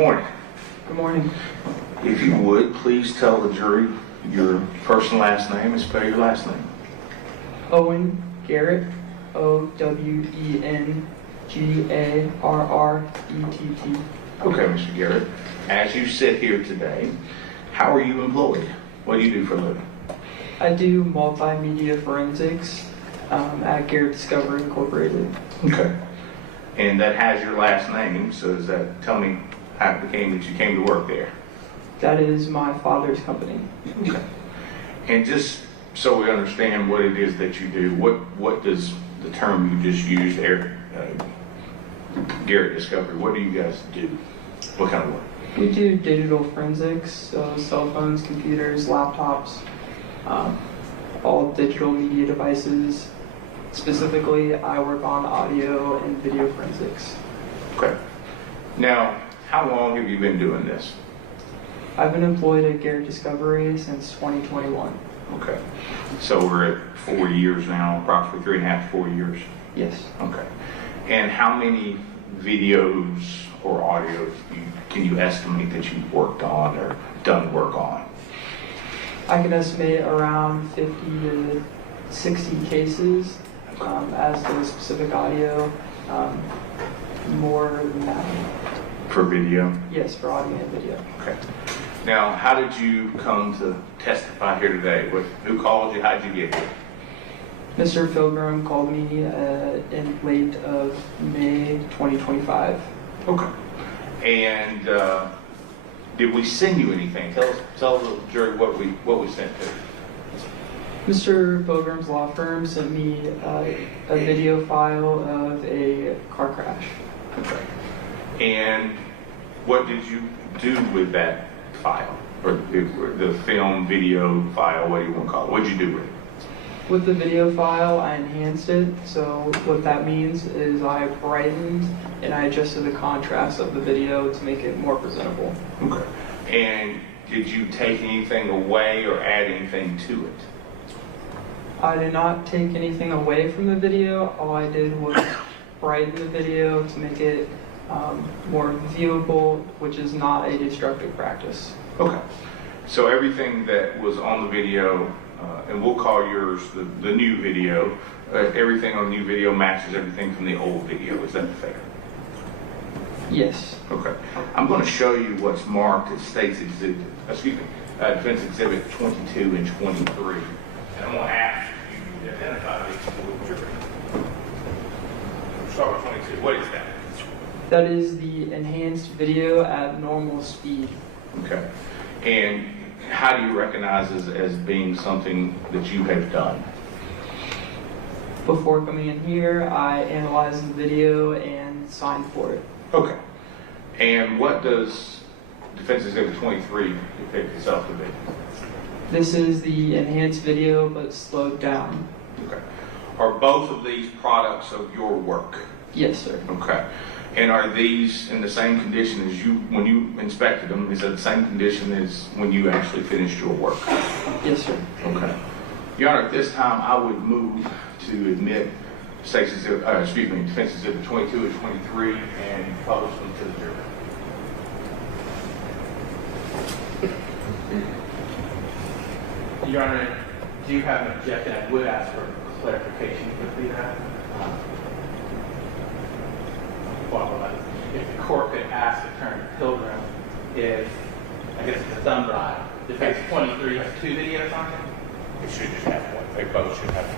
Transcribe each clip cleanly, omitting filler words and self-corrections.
morning. Good morning. If you would, please tell the jury your first and last name and spell your last name. Owen Garrett, O-W-E-N-G-A-R-R-E-T-T. Okay, Mr. Garrett. As you sit here today, how are you employed? What do you do for a living? I do multimedia forensics at Garrett Discovery Incorporated. Okay. And that has your last name, so does that tell me how it became that you came to work there? That is my father's company. Okay. And just so we understand what it is that you do, what does the term you just used there, Garrett Discovery, what do you guys do? What kind of work? We do digital forensics, so cell phones, computers, laptops, all digital media devices. Specifically, I work on audio and video forensics. Okay. Now, how long have you been doing this? I've been employed at Garrett Discovery since 2021. Okay. So we're at 4 years now, approximately 3.5 to 4 years? Yes. Okay. And how many videos or audios can you estimate that you've worked on or done work on? I can estimate around 50 to 60 cases as to the specific audio. More than that. For video? Yes, for audio and video. Okay. Now, how did you come to testify here today? Who called you? How did you get here? Mr. Pilgrim called me in late of May 2025. Okay. And did we send you anything? Tell the jury what we sent to you. Mr. Pilgrim's law firm sent me a video file of a car crash. Okay. And what did you do with that file? Or the film, video file, what do you want to call it? What did you do with it? With the video file, I enhanced it. So what that means is I brightened and I adjusted the contrast of the video to make it more presentable. Okay. And did you take anything away or add anything to it? I did not take anything away from the video. All I did was brighten the video to make it more viewable, which is not a destructive practice. Okay. So everything that was on the video, and we'll call yours the new video, everything on the new video matches everything from the old video. Is that fair? Yes. Okay. I'm going to show you what's marked as Defense Exhibit 22 and 23. And I'm going to ask you to identify these for the jury. Start with 22. What is that? That is the enhanced video at normal speed. Okay. And how do you recognize this as being something that you have done? Before coming in here, I analyzed the video and signed for it. Okay. And what does Defense Exhibit 23 depict itself to be? This is the enhanced video, but slowed down. Okay. Are both of these products of your work? Yes, sir. Okay. And are these in the same condition as when you inspected them? Is it the same condition as when you actually finished your work? Yes, sir. Okay. Your Honor, at this time, I would move to admit Defense Exhibit 22 and 23 and publish them to the jury. Your Honor, do you have an objection? I would ask for clarification quickly that. If the court could ask Attorney Pilgrim if, I guess it's a thumb drive, Defense 23 has 2 videos on it? It should just have one. They both should have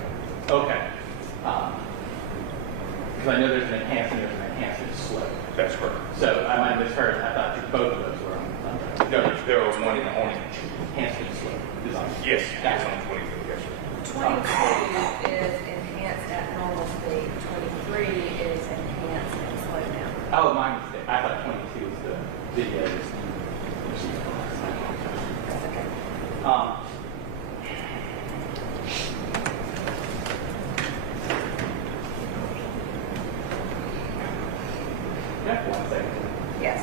one. Okay. Because I know there's an enhancement, slip. That's correct. So I might have misheard. I thought both of those were on the thumb drive. No, there was one in on each. Enhancement slip is on. Yes, that's on 22. Yes, sir. 22 is enhanced at normal speed. 23 is enhanced and slowed down. Oh, my mistake. I thought 22 was the video. That's okay. Yeah, 1 second. Yes.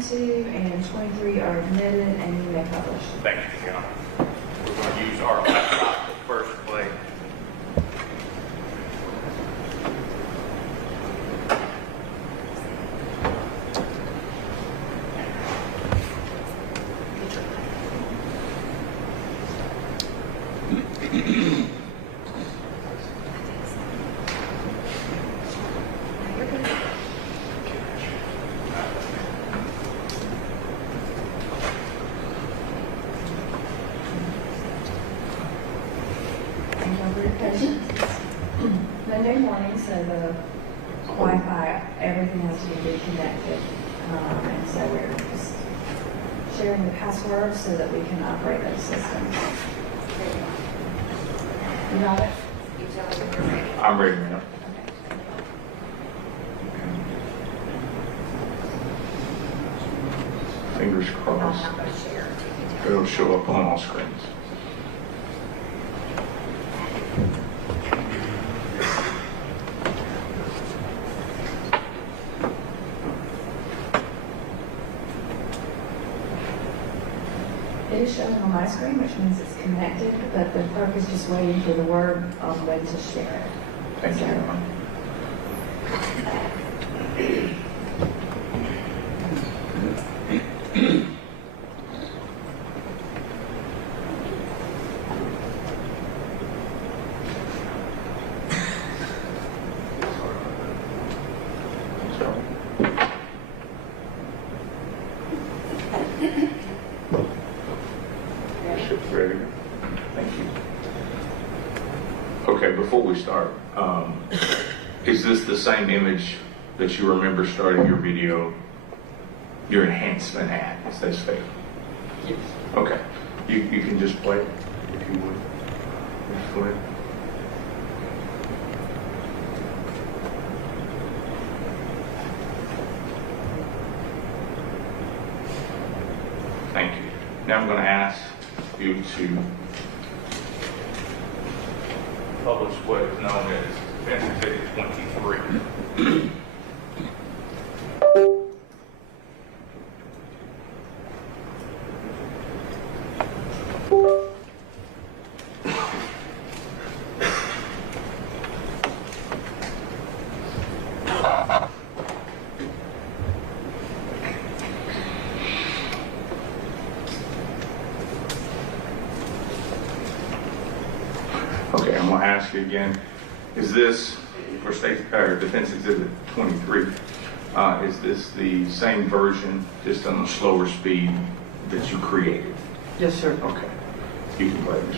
22 and 23 are admitted, and you may publish. Thank you, Your Honor. We're going to use our laptop to first play. Monday morning, so the Wi-Fi, everything has to be reconnected. And so we're just sharing the password so that we can operate those systems. You got it? You tell me when you're ready. I'm ready, ma'am. Fingers I'm crossed. not going to share. It'll show up on all screens. It is showing on my screen, which means it's connected, but the clerk is just waiting for the word on when to share it. Thank you. Ship's ready. Thank you. Okay, before we start, is this the same image that you remember starting your video, your enhancement at? Is this fake? Yes. Okay. You can just play it, if you would. Just go ahead. Thank you. Now I'm going to ask you to publish what is known as Defendant Exhibit 23. Okay, I'm going to ask you again, is this, for Defense Exhibit 23, is this the same version, just on a slower speed that you created? Yes, sir. Okay, you can play this.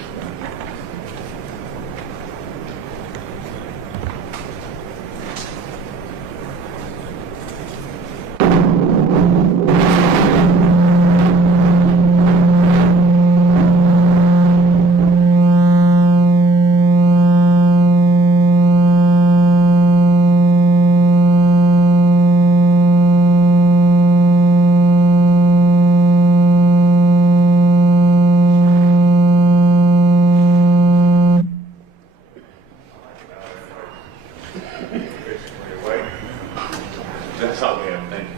That's all we have, thank you.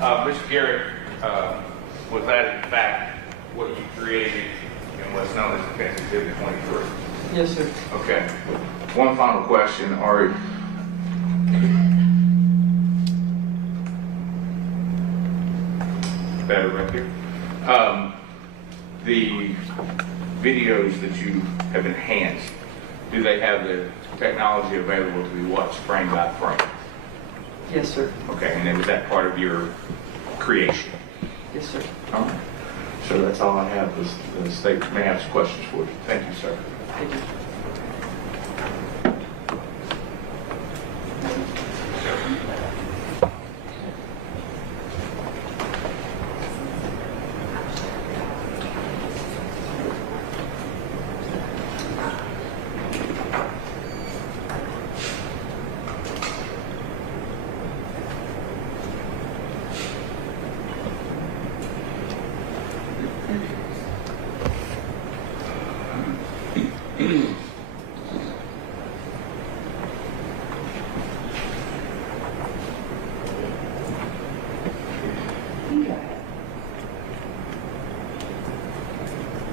Mr. Garrett, was that in fact what you created and what's known as Defense Exhibit 23? Yes, sir. Okay. One final question. Are better right here? The videos that you have enhanced, do they have the technology available to be watched frame by frame? Yes, sir. Okay, and was that part of your creation? Yes, sir. All right. So that's all I have. The state may have some questions for you. Thank you, sir. Thank you.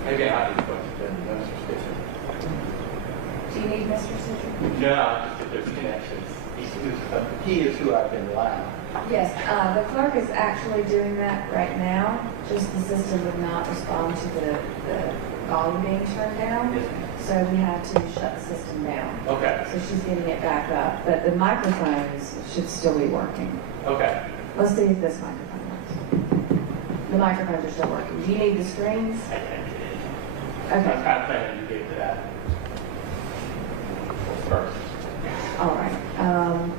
Maybe I have a question then, Mr. Stitcher. Do you need Mr. Citrus? No, just if there's connections. He is who I've been relying on. Yes, the clerk is actually doing that right now, just the system would not respond to the volume being turned down. Yes, ma'am. So we had to shut the system down. Okay, So she's getting it back up, but the microphones should still be working. okay. Let's see if this microphone works. The microphones are still working. Do you need the screens? I can't get it. I'm Okay, kind of planning to get to that first. all right.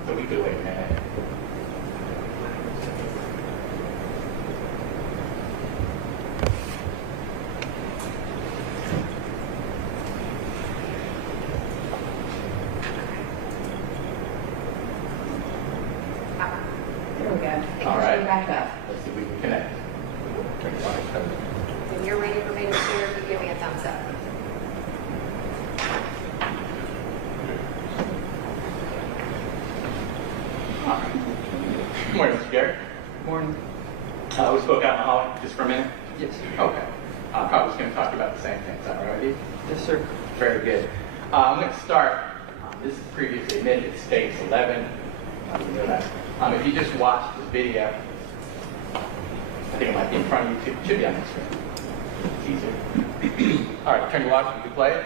So we could wait a minute. There we go. All right. Should be back up. Let's see if we can connect. When you're ready for me to share, you give me a thumbs up. Good morning, Mr. Garrett. Morning. We spoke out in the hall just for a minute. Yes. Okay. I'm probably just going to talk about the same thing. Is that all right with you? Yes, sir. Very good. I'm going to start. This is previously admitted. It states 11. You know that. If you just watch this video, I think it might be in front of you too. It should be on the screen. It's easier. All right, turn your watch. You can play it.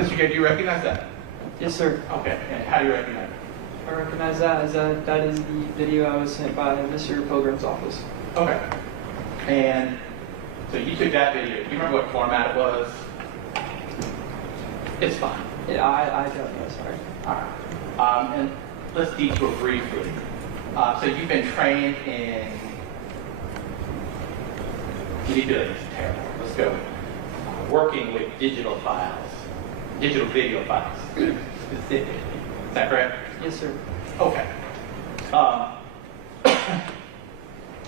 Mr. Garrett, do you recognize that? Yes, sir. Okay, and how do you recognize it? I recognize that as that is the video I was sent by Mr. Pilgrim's office. Okay. And so you took that video. Do you remember what format it was? It's fine. Yeah, I don't know, sorry. All right. And let's detour briefly. So you've been trained in... You need to do this. It's terrible. Let's go. Working with digital files. Digital video files. Specifically. Is that correct? Yes, sir. Okay.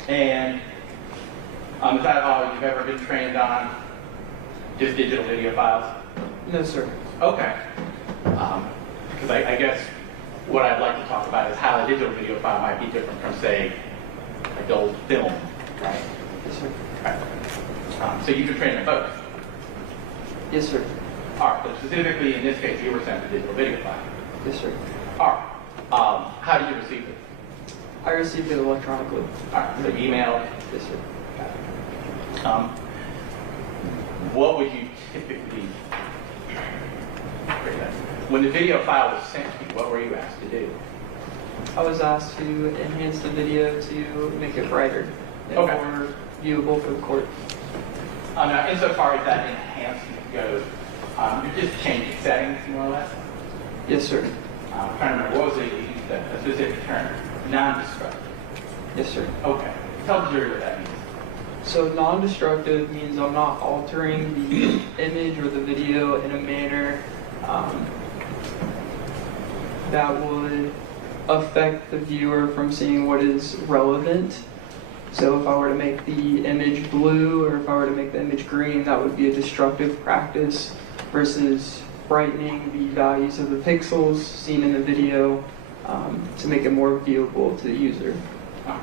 And is that all you've ever been trained on? Just digital video files? No, sir. Okay. Because I guess what I'd like to talk about is how a digital video file might be different from, say, like the old film, right? Yes, sir. Right. So you've been trained in both? Yes, sir. All right, but specifically in this case, you were sent a digital video file. Yes, sir. All right. How did you receive it? I received it electronically. All right, so emailed. Yes, sir. What would you typically, when the video file was sent to you, what were you asked to do? I was asked to enhance the video to make it brighter and Okay. more viewable for the court. Now, insofar as that enhancement goes, you're just changing settings, more or less. Yes, sir. I'm trying to remember, what was it, you used a specific term? Non-destructive. Yes, sir. Okay. Tell the jury what that means. So non-destructive means I'm not altering the image or the video in a manner that would affect the viewer from seeing what is relevant. So if I were to make the image blue or if I were to make the image green, that would be a destructive practice versus brightening the values of the pixels seen in the video to make it more viewable to the user. Oh.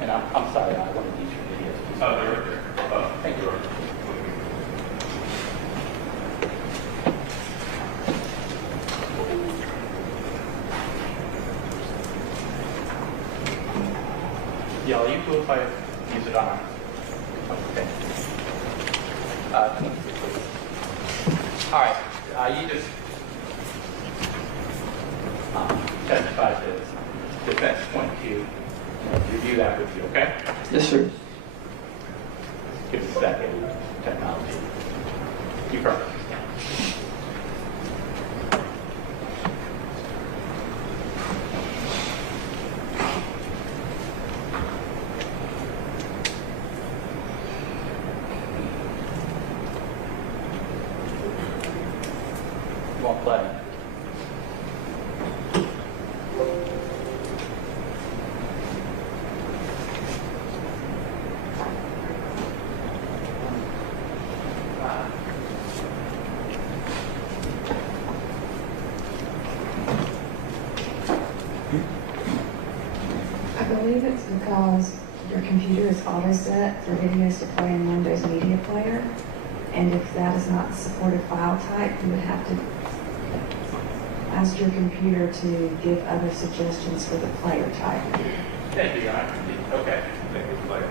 And I'm sorry, I wanted to use your videos. Oh, they're right there. Oh, Thank you. Yeah, are you cool if I use it on our... Okay. All right, you just testified to defense point Q. Review that with you, okay? Yes, sir. Give us a second. Technology. You perfect. Won't play. I believe it's because your computer is auto set for videos to play in Windows Media Player. And if that is not the supported file type, you would have to ask your computer to give other suggestions for the player type. Thank you, Your Honor. Okay. Thank you, Claire.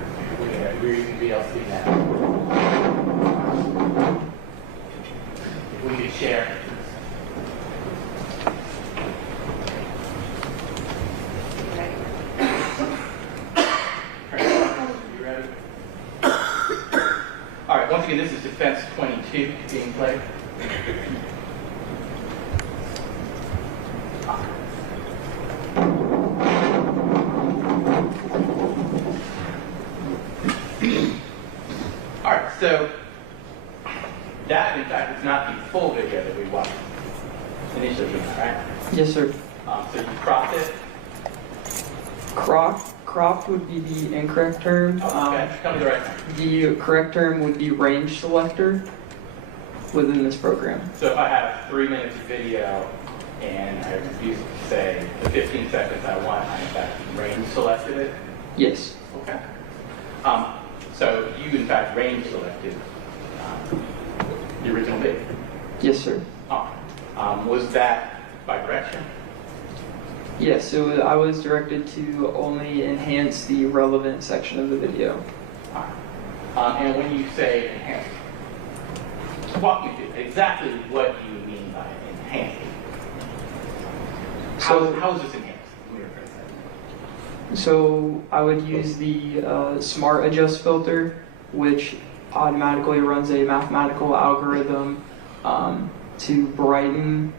We're using VLC now. If we could share. You ready? All right, once again, this is defense 22 being played. All right, so that, in fact, is not the full video that we watched initially, right? Yes, sir. So you cropped it. Cropped would be the incorrect term. Okay, tell me the right term. The correct term would be range selector within this program. So if I have 3 minutes of video and I refuse to say the 15 seconds I want, I in fact range selected it. Yes. Okay. So you in fact range selected the original video. Yes, sir. Was that by direction? Yes, so I was directed to only enhance the relevant section of the video. And when you say enhance, walk me through exactly what you mean by enhancing. How is this enhanced? Let me rephrase that. So I would use the Smart Adjust filter, which automatically runs a mathematical algorithm to brighten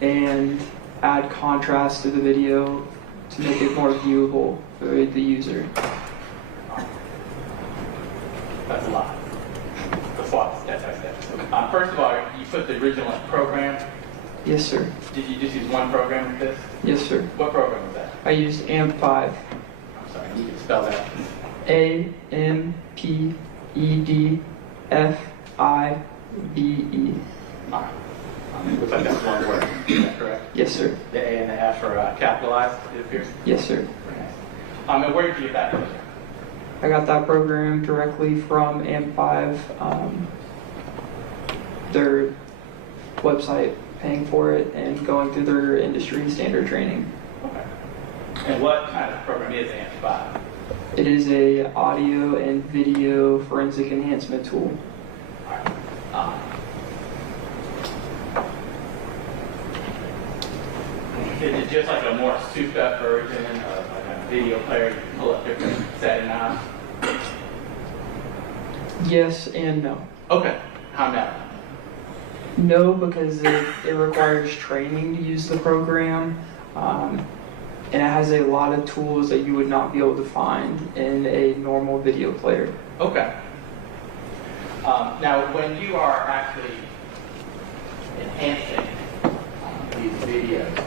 and add contrast to the video to make it more viewable for the user. That's a lot. Let's walk step by step. First of all, you put the original program. Yes, sir. Did you just use one program with this? Yes, sir. What program was that? I used AMP5. I'm sorry, you can spell that. AMPEDFIBE. Looks like that's one word. Is that correct? Yes, sir. The A and the F are capitalized, it appears. Yes, sir. Very nice. And where did you get that program? I got that program directly from AMP5, their website, paying for it and going through their industry standard training. Okay. And what kind of program is AMP5? It is a audio and video forensic enhancement tool. All right. Is it just like a more souped up version of like a video player? You can pull up different setting knobs? Yes and no. Okay. How now? No, because it requires training to use the program, and it has a lot of tools that you would not be able to find in a normal video player. Okay. Now, when you are actually enhancing these videos,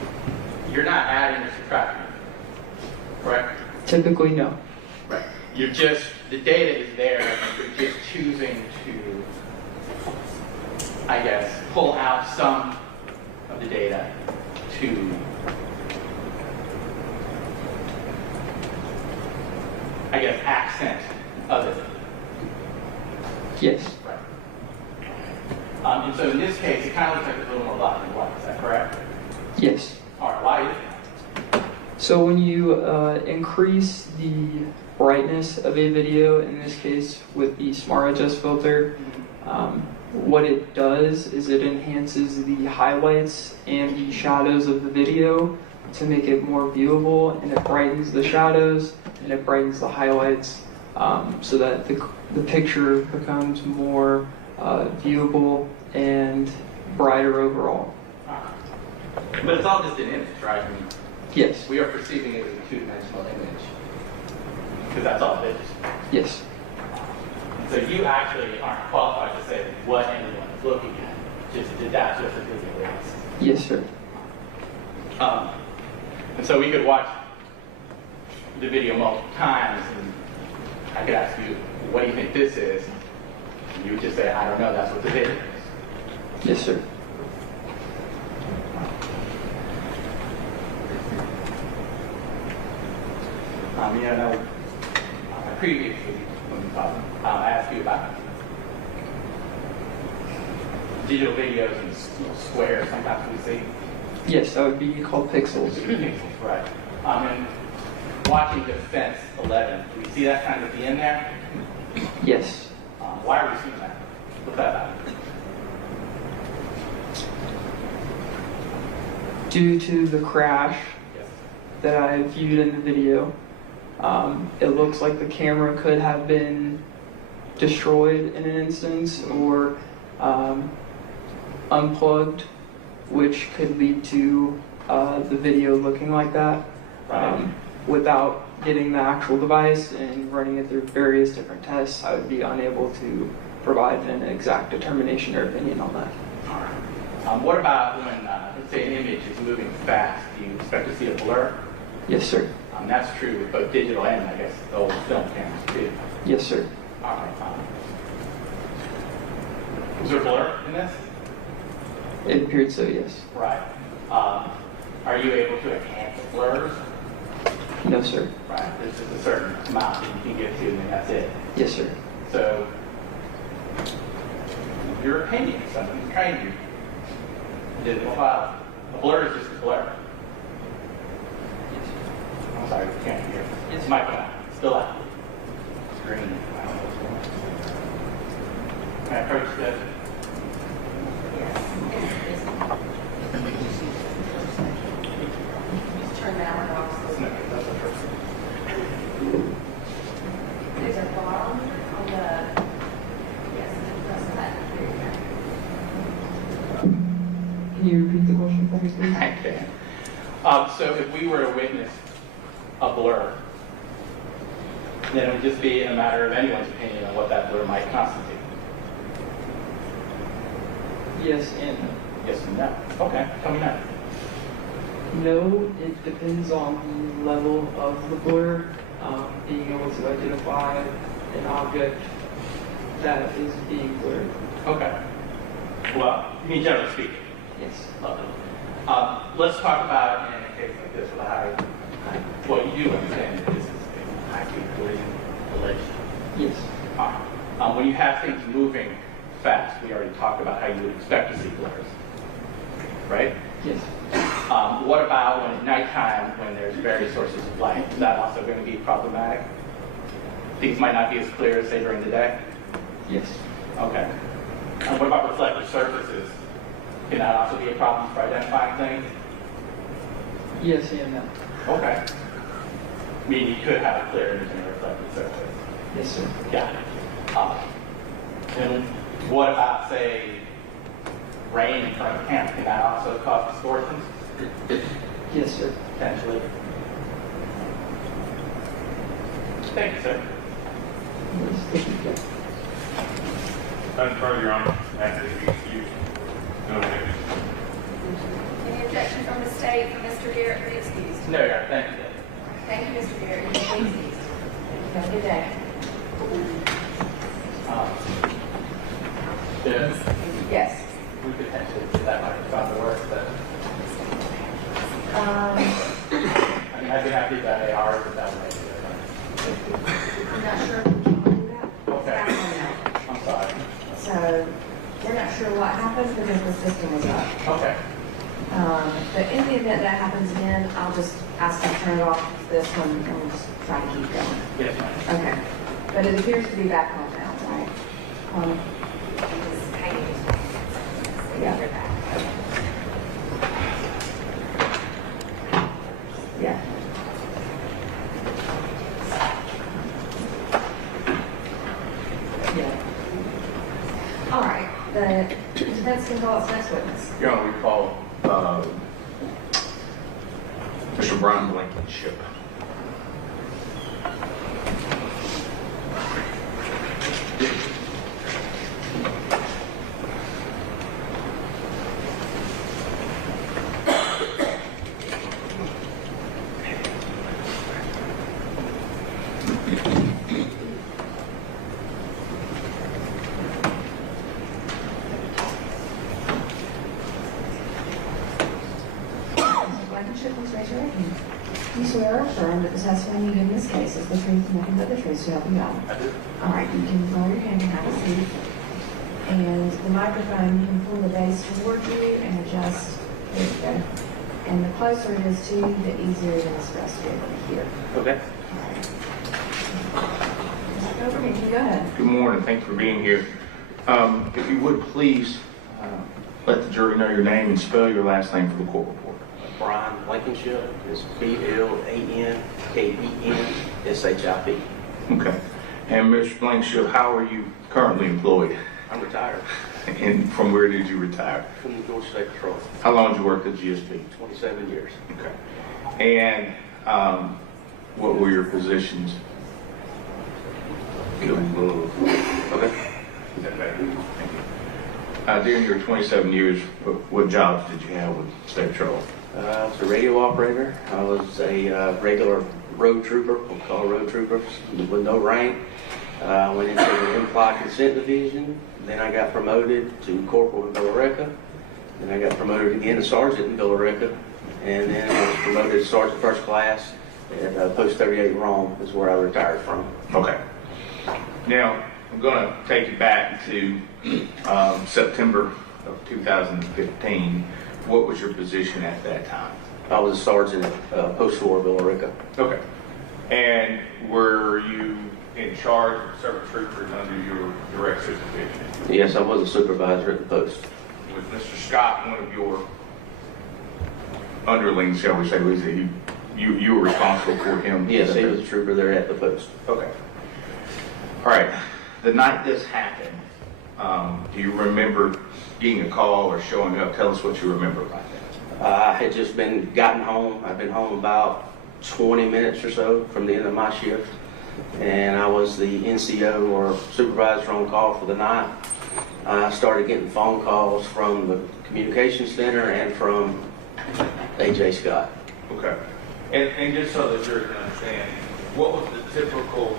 you're not adding or subtracting, correct? Typically, no. Right. You're just, the data is there, and you're just choosing to, I guess, pull out some of the data to, I guess, accent others. Yes. Right. And so in this case, it kind of looks like it's a little more black and white. Is that correct? Yes. All right. Why is it? So when you increase the brightness of a video, in this case with the Smart Adjust filter, what it does is it enhances the highlights and the shadows of the video to make it more viewable, and it brightens the shadows and it brightens the highlights so that the picture becomes more viewable and brighter overall. But it's all just an image, right? I mean, Yes. we are perceiving it as a two-dimensional image because that's all it is. Yes. So you actually aren't qualified to say what anyone is looking at, just that's what the video is. Yes, sir. And so we could watch the video multiple times, and I could ask you, what do you think this is? And you would just say, I don't know, that's what the video is. Yes, sir. I know previously when we talked, I asked you about digital videos in squares, sometimes we see. Yes, that would be called pixels. Pixels, right. And watching Defense 11, do we see that kind of be in there? Yes. Why are we seeing that? What's that about? Due to the crash Yes. that I viewed in the video, it looks like the camera could have been destroyed in an instance or unplugged, which could lead to the video looking like that without getting the actual device and running it through various different tests. I would be unable to provide an exact determination or opinion on that. All right. What about when, let's say, an image is moving fast? Do you expect to see a blur? Yes, sir. That's true with both digital and, I guess, the old film cameras, too. Yes, sir. All right. Was there a blur in this? It appeared so, yes. Right. Are you able to enhance blurs? No, sir. Right. There's just a certain amount that you can get to, and then that's it. Yes, sir. So, your opinion, something trained you. Digital file. A blur is just a blur. I'm sorry, you can't hear. It's my phone. Still out. Green. I don't know what's going on. Can I approach this? Just turn that one off. No, that's the first one. There's a bar on the, yes, press that. There you Can you repeat the question for me, please? I can. So if we were to witness a blur, then it would just be a matter of anyone's opinion on what that blur might constitute. Yes and no. Yes and no. Okay, tell me now. No, it depends on the level of the blur, being able to identify an object that is being blurred. Okay. Well, you mean generally speaking. Yes. Lovely. Let's talk about in a case like this with a high, well, you understand that this is a high-speed collision relation. Yes. When you have things moving fast, we already talked about how you would expect to see blurs, right? Yes. What about when at nighttime, when there's various sources of light? Is that also going to be problematic? Things might not be as clear as, say, during the day? Yes. Okay. And what about reflective surfaces? Can that also be a problem for identifying things? Yes and no. Okay. Meaning you could have a clear image and a reflective surface. Yes, sir. Got it. And what about, say, rain in front of camp? Can that also cause distortions? Yes, sir. Potentially. Thank you, sir. Nothing further, Your Honor. That's it. Excuse. No objection. Any objection from the state for Mr. Garrett to be excused? No, Your Honor. Thank you. Thank you, Mr. Garrett. You may be excused. Have a good day. Yes. We potentially do that microphone to work, but I mean, I'd be happy that they are, but that would make a difference. I'm not sure if we can do that. Okay. I'm sorry. So we're not sure what happened because the system was up. Okay. But in the event that happens again, I'll just ask them to turn it off this one and we'll just try to keep going. Yes, ma'am. Okay. But it appears to be back on now, right? Yeah. Yeah. Yeah. All right. The defense can call its next witness. Your Honor, we call Mr. Brian Blankenship. Blankenship, please raise your right hand. You swear or affirm that the testimony you give in this case is the truth and nothing but the truth, so help you God. I do. All right, you can lower your hand and have a seat. And the microphone, you can pull the base toward you and adjust. There you go. And the closer it is to you, the easier it is for us to be able to hear. Okay. All right. Okay, you can go ahead. Good morning. Thanks for being here. If you would please let the jury know your name and spell your last name for the court report. Brian Blankenship is Blankenship. Okay. And Mr. Blankenship, how are you currently employed? I'm retired And from where did you retire? from the Georgia State Patrol, How long did you work at GSP? 27 years. Okay. And what were your positions? Okay. During your 27 years, what jobs did you have with State Patrol? I was a radio operator. I was a regular road trooper, we'll call road troopers, with no rank. I went into the Implied Consent Division. Then I got promoted to corporal in Billerica. Then I got promoted again to sergeant in Billerica. And then I was promoted to sergeant first class at Post 38 Rome is where I retired from. Okay. Now, I'm going to take you back to September of 2015. What was your position at that time? I was a sergeant at Post 4 Billerica. Okay. And were you in charge of several troopers under your direct supervision? Yes, I was a supervisor at the post. Was Mr. Scott one of your underlings, shall we say? Was he, you were responsible for him? Yes, he was a trooper there at the post. Okay. All right. The night this happened, do you remember getting a call or showing up? Tell us what you remember about that. I had just gotten home. I'd been home about 20 minutes or so from the end of my shift. And I was the NCO or supervisor on call for the night. I started getting phone calls from the communications center and from AJ Scott. Okay. And just so the jury can understand, what was the typical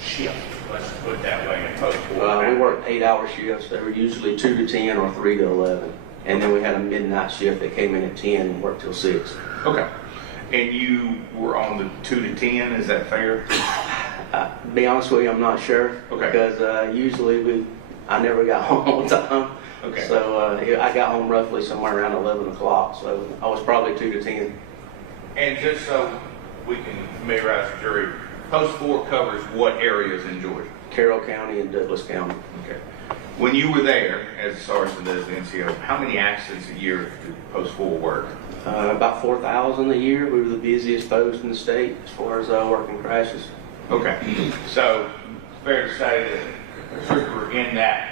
shift, let's put it that way, in Post 4? We worked 8-hour shifts. They were usually 2 to 10 or 3 to 11. And then we had a midnight shift that came in at 10 and worked till 6. Okay. And you were on the 2 to 10, is that fair? To be honest with you, I'm not sure. Okay. Because usually I never got home on time. Okay. So I got home roughly somewhere around 11 o'clock. So I was probably 2 to 10. And just so we can familiarize the jury, Post 4 covers what areas in Georgia? Carroll County and Douglas County. Okay. When you were there as a sergeant as the NCO, how many accidents a year did Post 4 work? About 4,000 a year. We were the busiest post in the state as far as working crashes. Okay, so it's fair to say that a trooper in that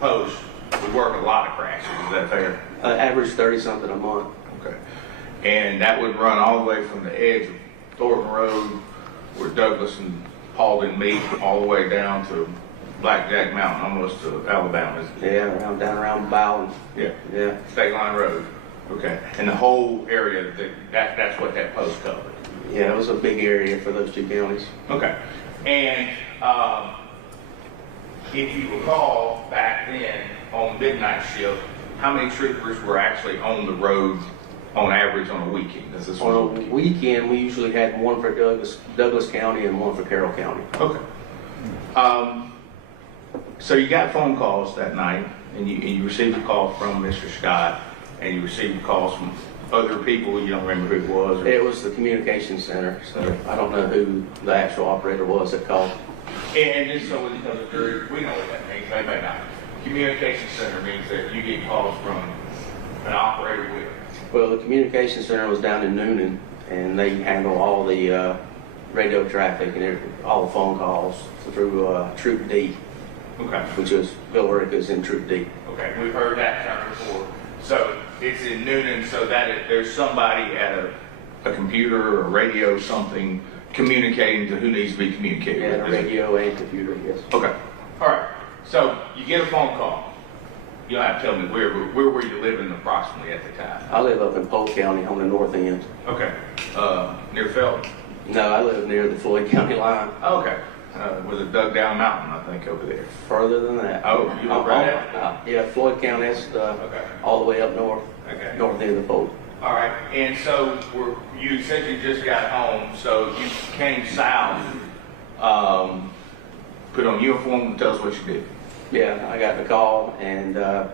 post would work a lot of crashes, is that fair? Average 30-something a month. Okay. And that would run all the way from the edge of Thornton Road, where Douglas and Paulding meet, all the way down to Blackjack Mountain, almost to Alabama, isn't it? Yeah, down around Bowden. Yeah. Yeah. State Line Road. Okay. And the whole area, that's what that post covered. Yeah, it was a big area for those two counties. Okay. And if you recall, back then, on midnight shift, how many troopers were actually on the road on average on a weekend? On a weekend, we usually had one for Douglas County and one for Carroll County. Okay. So you got phone calls that night, and you received a call from Mr. Scott, and you received calls from other people. You don't remember who it was? Or? It was the communications center, so I don't know who the actual operator was that called. And just so we know, we know what that means. They may not. Communications center means that you get calls from an operator with. Well, the communications center was down in Noonan, and they handle all the radio traffic and all the phone calls through Troop D. Okay. Which is Bill Rick's in Troop D. Okay, we've heard that term before. So it's in Noonan, so that if there's somebody at a computer or radio, something communicating to who needs to be communicated with. Yeah, radio and computer, yes. Okay. All right. So you get a phone call. You don't have to tell me where were you living approximately at the time? I live up in Polk County on the north end. Okay. Near Felton? No, I live near the Floyd County line. Okay. With a dug down mountain, I think, over there. Further than that. Oh, you live right at yeah, Floyd County, that's okay. all the way up north. Okay. North end of Polk. All right. And so you said you just got home, so you came south, put on uniform, and tell us what you did. Yeah, I got the call, and I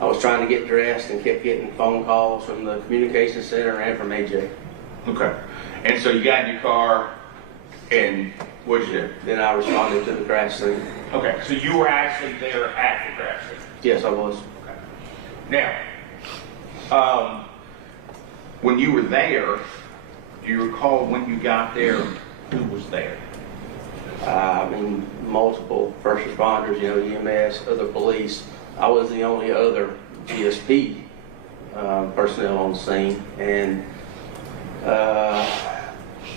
was trying to get dressed and kept getting phone calls from the communications center and from AJ. Okay. And so you got in your car, and what'd you do? Then I responded to the crash scene. Okay, so you were actually there at the crash scene? Yes, I was. Okay. Now, when you were there, do you recall when you got there, who was there? I mean, multiple first responders, EMS, other police. I was the only other GSP personnel on the scene, and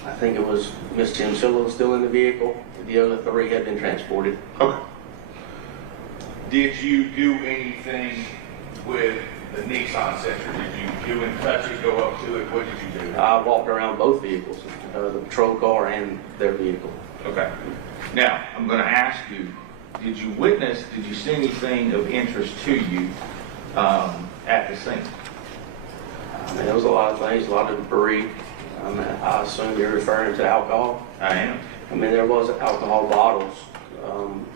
I think it was Miss Chinchilla was still in the vehicle. The other three had been transported. Okay. Did you do anything with the Nissan sensor? Did you do and touch it, go up to it? What did you do? I walked around both vehicles, the patrol car and their vehicle. Okay. Now, I'm going to ask you, did you see anything of interest to you at the scene? I mean, there was a lot of things, a lot of debris. I assume you're referring to alcohol. I am. I mean, there was alcohol bottles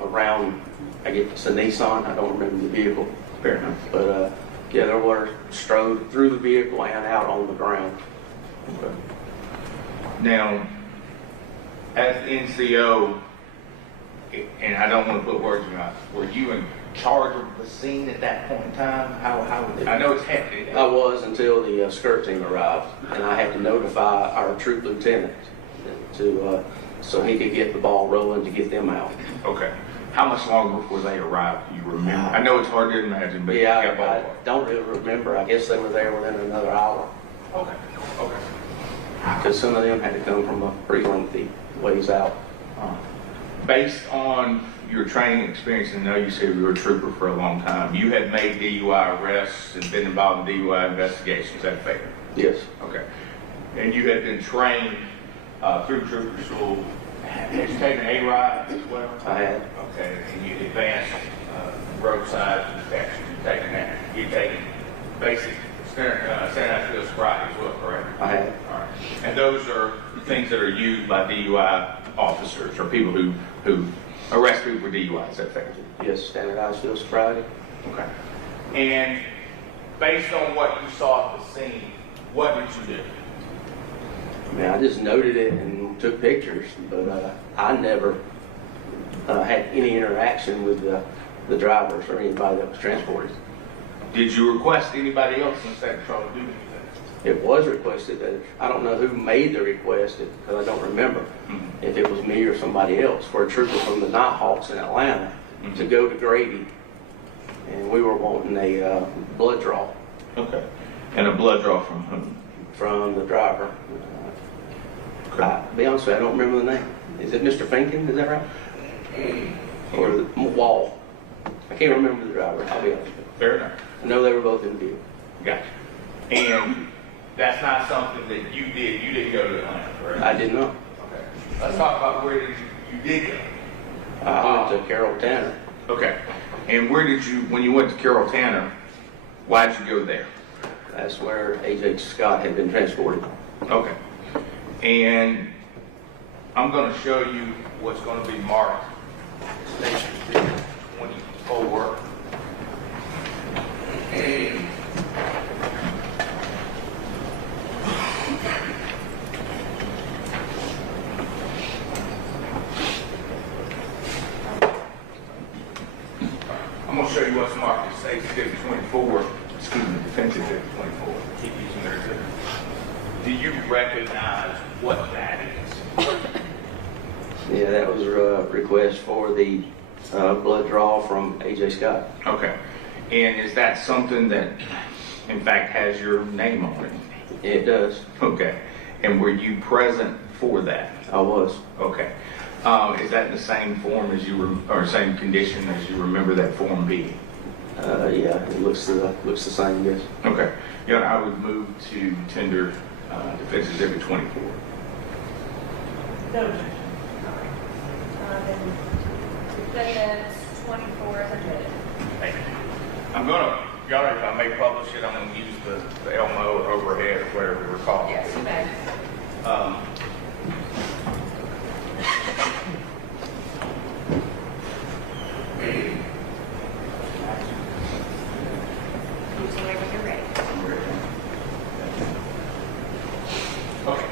around, I guess it's a Nissan, I don't remember the vehicle. Fair enough. But yeah, there were strode through the vehicle and out on the ground. Okay. Now, as NCO, and I don't want to put words in your mouth, were you in charge of the scene at that point in time? How I know it's hectic. I was until the SCRT team arrived, and I had to notify our troop lieutenant to so he could get the ball rolling to get them out. Okay. How much longer before they arrived? Do you remember? I know it's hard to imagine, but Yeah, you got I ballpark. don't really remember. I guess they were there within another hour, Okay. Okay. because some of them had to come from a pretty lengthy ways out. Based on your training experience, and I know you said you were a trooper for a long time, you had made DUI arrests and been involved in DUI investigations. Is that fair? Yes. Okay. And you had been trained through trooper school. Had you taken a ride as well? I had. Okay. And you advanced roadside inspection. You've taken that. You've taken basic standardized field sobriety as well, correct? I had. All right. And those are things that are used by DUI officers or people who arrest people for DUI. Is that fair? Yes, standardized field sobriety. Okay. And based on what you saw at the scene, what did you do? I mean, I just noted it and took pictures, but I never had any interaction with the the drivers or anybody that was transported. Did you request anybody else in state patrol to do anything? It was requested that, I don't know who made the request, because I don't remember if it was me or somebody else, for a trooper from the Nighthawks in Atlanta to go to Grady. And we were wanting a blood draw Okay. And a blood draw from whom? from the driver. Okay. To be honest with you, I don't remember the name. Is it Mr. Finken? Is that right? Or the Wall? I can't remember the driver. I'll be honest with you. Fair enough. I know they were both in the vehicle. Gotcha. And that's not something that you did. You didn't go to Atlanta, correct? I did not. Okay. Let's talk about where you did go. I went to Carroll Tanner. Okay. And where did you, when you went to Carroll Tanner, why'd you go there? That's where A.J. Scott had been transported. Okay. And I'm going to show you what's going to be marked Station 24. I'm going to show you what's marked as Station 24. Excuse me, Defensive 24. Keep using their exhibit. Do you recognize what that is? Yeah, that was a request for the blood draw from A.J. Scott. Okay. And is that something that, in fact, has your name on it? It does. Okay. And were you present for that? I was. Okay. Is that in the same form as you or same condition as you remember that form being? Yeah, it looks the same, yes. Okay. Yeah, I would move to tender Defense Exhibit 24. No objection. Then Defendant 24 is admitted. Thank you. I'm gonna, y'all know if I may publish it, I'm gonna use the Elmo or overhead or whatever we're calling it. Yes, you may. You can wait when you're ready. Okay.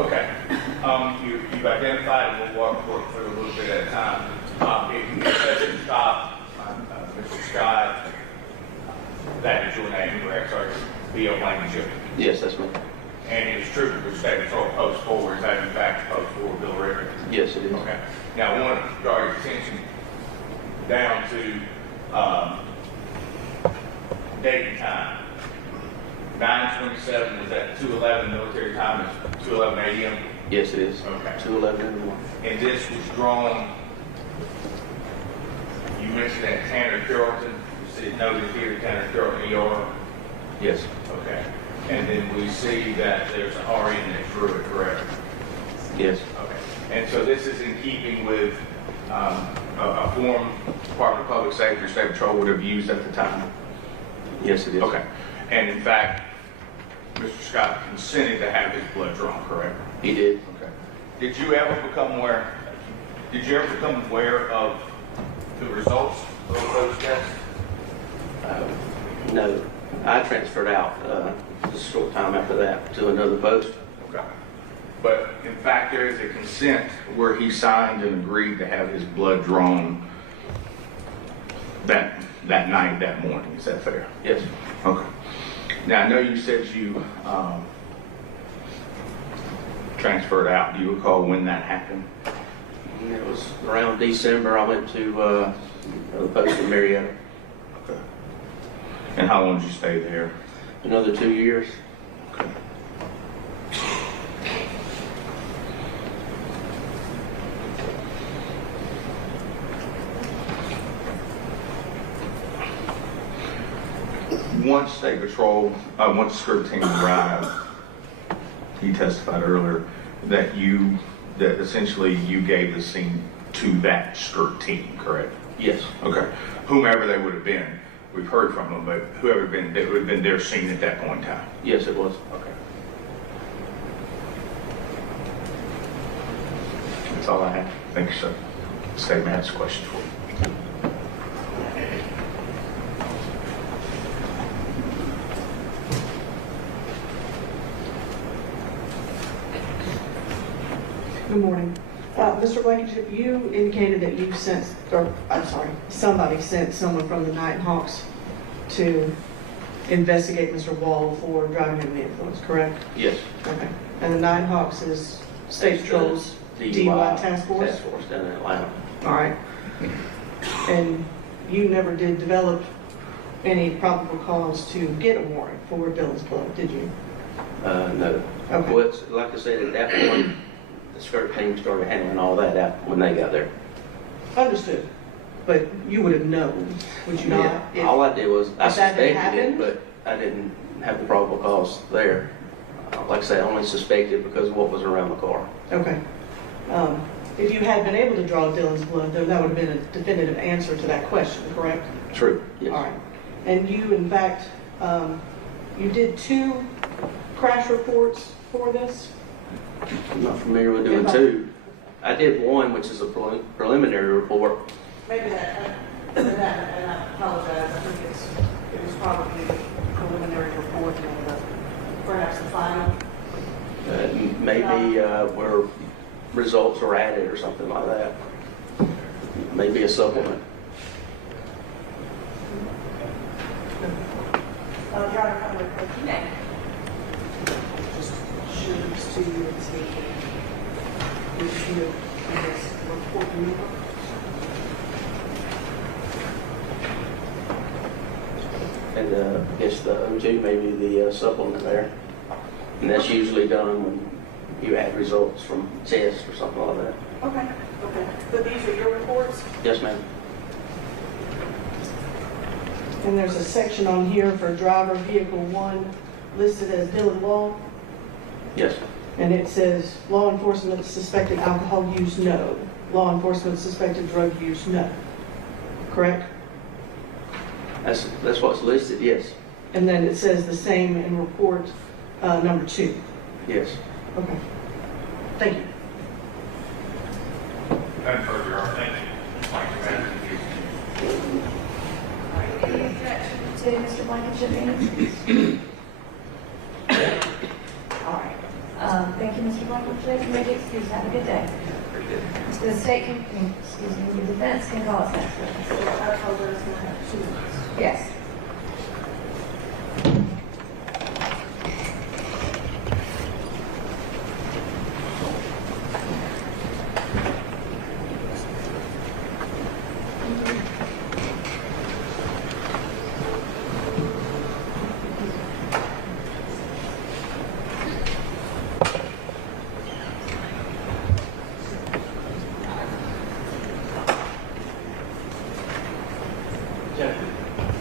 Okay. You've identified, and we'll walk through a little bit at a time. If you could stop, Mr. Scott, that is your name, correct, sir? B.O. Blankenship. Yes, that's me. And it was true to the state patrol post 4. Is that in fact post 4 Bill Ritter? Yes, it is. Okay. Now, I want to draw your attention down to date and time. 9/27, was that 2:11 military time? Is 2:11 a.m.? Yes, it is. Okay. 2:11 in the morning. And this was drawn, you mentioned that Tanner Carrollton, you see it noted here, Tanner Carrollton ER? Yes. Okay. And then we see that there's an RN that drew it, correct? Yes. Okay. And so this is in keeping with a form Department of Public Safety or State Patrol would have used at the time? Yes, it is. Okay. And in fact, Mr. Scott consented to have his blood drawn, correct? He did. Okay. Did you ever become aware of the results of those tests? No, I transferred out just a short time after that to another post. Okay. But in fact, there is a consent where he signed and agreed to have his blood drawn that night, that morning. Is that fair? Yes. Okay. Now, I know you said you transferred out. Do you recall when that happened? And it was around December. I went to the post in Marietta. Okay. And how long did you stay there? Another 2 years. Okay. Once State Patrol, once the SCRT team arrived, you testified earlier that essentially you gave the scene to that SCRT team, correct? Yes. Okay. Whomever they would have been, we've heard from them, but whoever they would have been their scene at that point in time. Yes, it was. Okay. That's all I have. Thank you, sir. Statement has a question for you. Good morning. Mr. Blankenship, you indicated that you sent, or I'm sorry, somebody sent someone from the Nighthawks to investigate Mr. Wall for driving under the influence, correct? Yes. Okay. And the Nighthawks is State Patrol's DUI task force? Task force down in Atlanta. All right. And you never did develop any probable cause to get a warrant for Dylan's blood, did you? No. Okay. Well, like I said, at that point, the SCRT team started handling all that when they got there. Understood. But you would have known, would you not? Yeah. All I did was I if that had suspected it, happened? but I didn't have the probable cause there. Like I said, I only suspected because of what was around the car. Okay. If you had been able to draw Dylan's blood, though, that would have been a definitive answer to that question, correct? True. Yes. All right. And you, in fact, you did 2 crash reports for this? I'm not familiar with doing 2. I did 1, which is a preliminary report. Maybe that, and I apologize, I think it was probably a preliminary report and perhaps the final. Maybe where results are added or something like that. Maybe a supplement. Your Honor, I'm going to put your name. Just show this to you and see if you this report number. And I guess the O2 may be the supplement there. And that's usually done when you add results from tests or something like that. Okay, okay. But these are your reports? Yes, ma'am. And there's a section on here for driver vehicle 1 listed as Dylan Law. Yes. And it says law enforcement suspected alcohol use, no. Law enforcement suspected drug use, no. Correct? That's what's listed, yes. And then it says the same in report number 2. Yes. Okay. Thank you. None further, Your Honor. Thank you. All right, any objection to Mr. Blankenship being? All right. Thank you, Mr. Blankenship. You may be excused. Have a good day. The state can, excuse me, the defense can call us next witness. I told her it's going to have 2 minutes. Yes.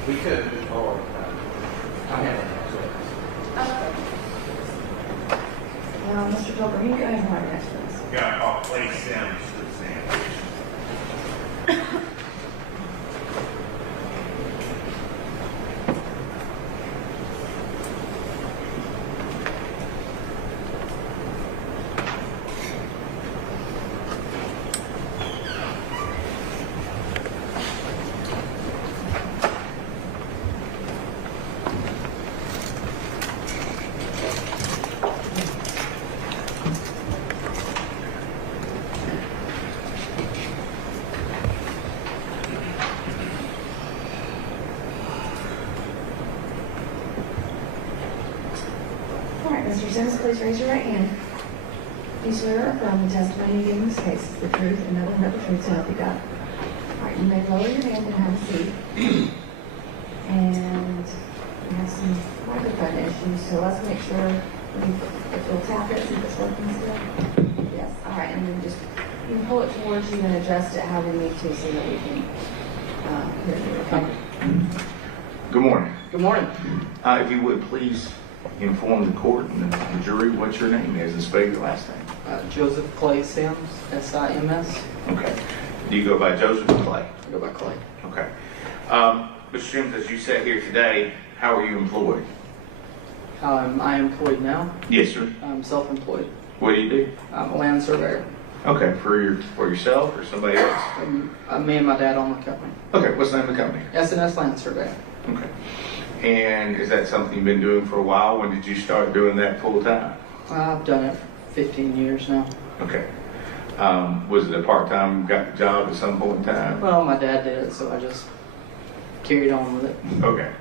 We could move forward. I'm handling this. Mr. Gilbert, you can go ahead and write next witness. We're going to call Clay Sims to the stand. All right, Mr. Sims, please raise your right hand. Do you swear or affirm the testimony you give in this case is the truth and nothing but the truth to help you God? All right, you may lower your hand and have a seat. And we have some microphone issues, so let's make sure if you'll tap it, see if it's working still. Yes, all right, and then just, you can pull it towards you and adjust it how we need to so that we can hear you. Okay. Good morning. Good morning. If you would please inform the court and the jury what your name is and spell your last name. Joseph Clay Sims, S-I-M-S. Okay. Do you go by Joseph or Clay? I go by Clay. Okay. Mr. Sims, as you sat here today, how are you employed? I am employed now. Yes, sir. I'm self-employed. What do you do? I'm a land surveyor. Okay, for yourself or somebody else? Me and my dad own the company. Okay, what's the name of the company? S&S Land Surveyor. Okay. And is that something you've been doing for a while? When did you start doing that full time? I've done it for 15 years now. Okay. Was it a part-time job at some point in time? Well, my dad did it, so I just carried on with it. Okay.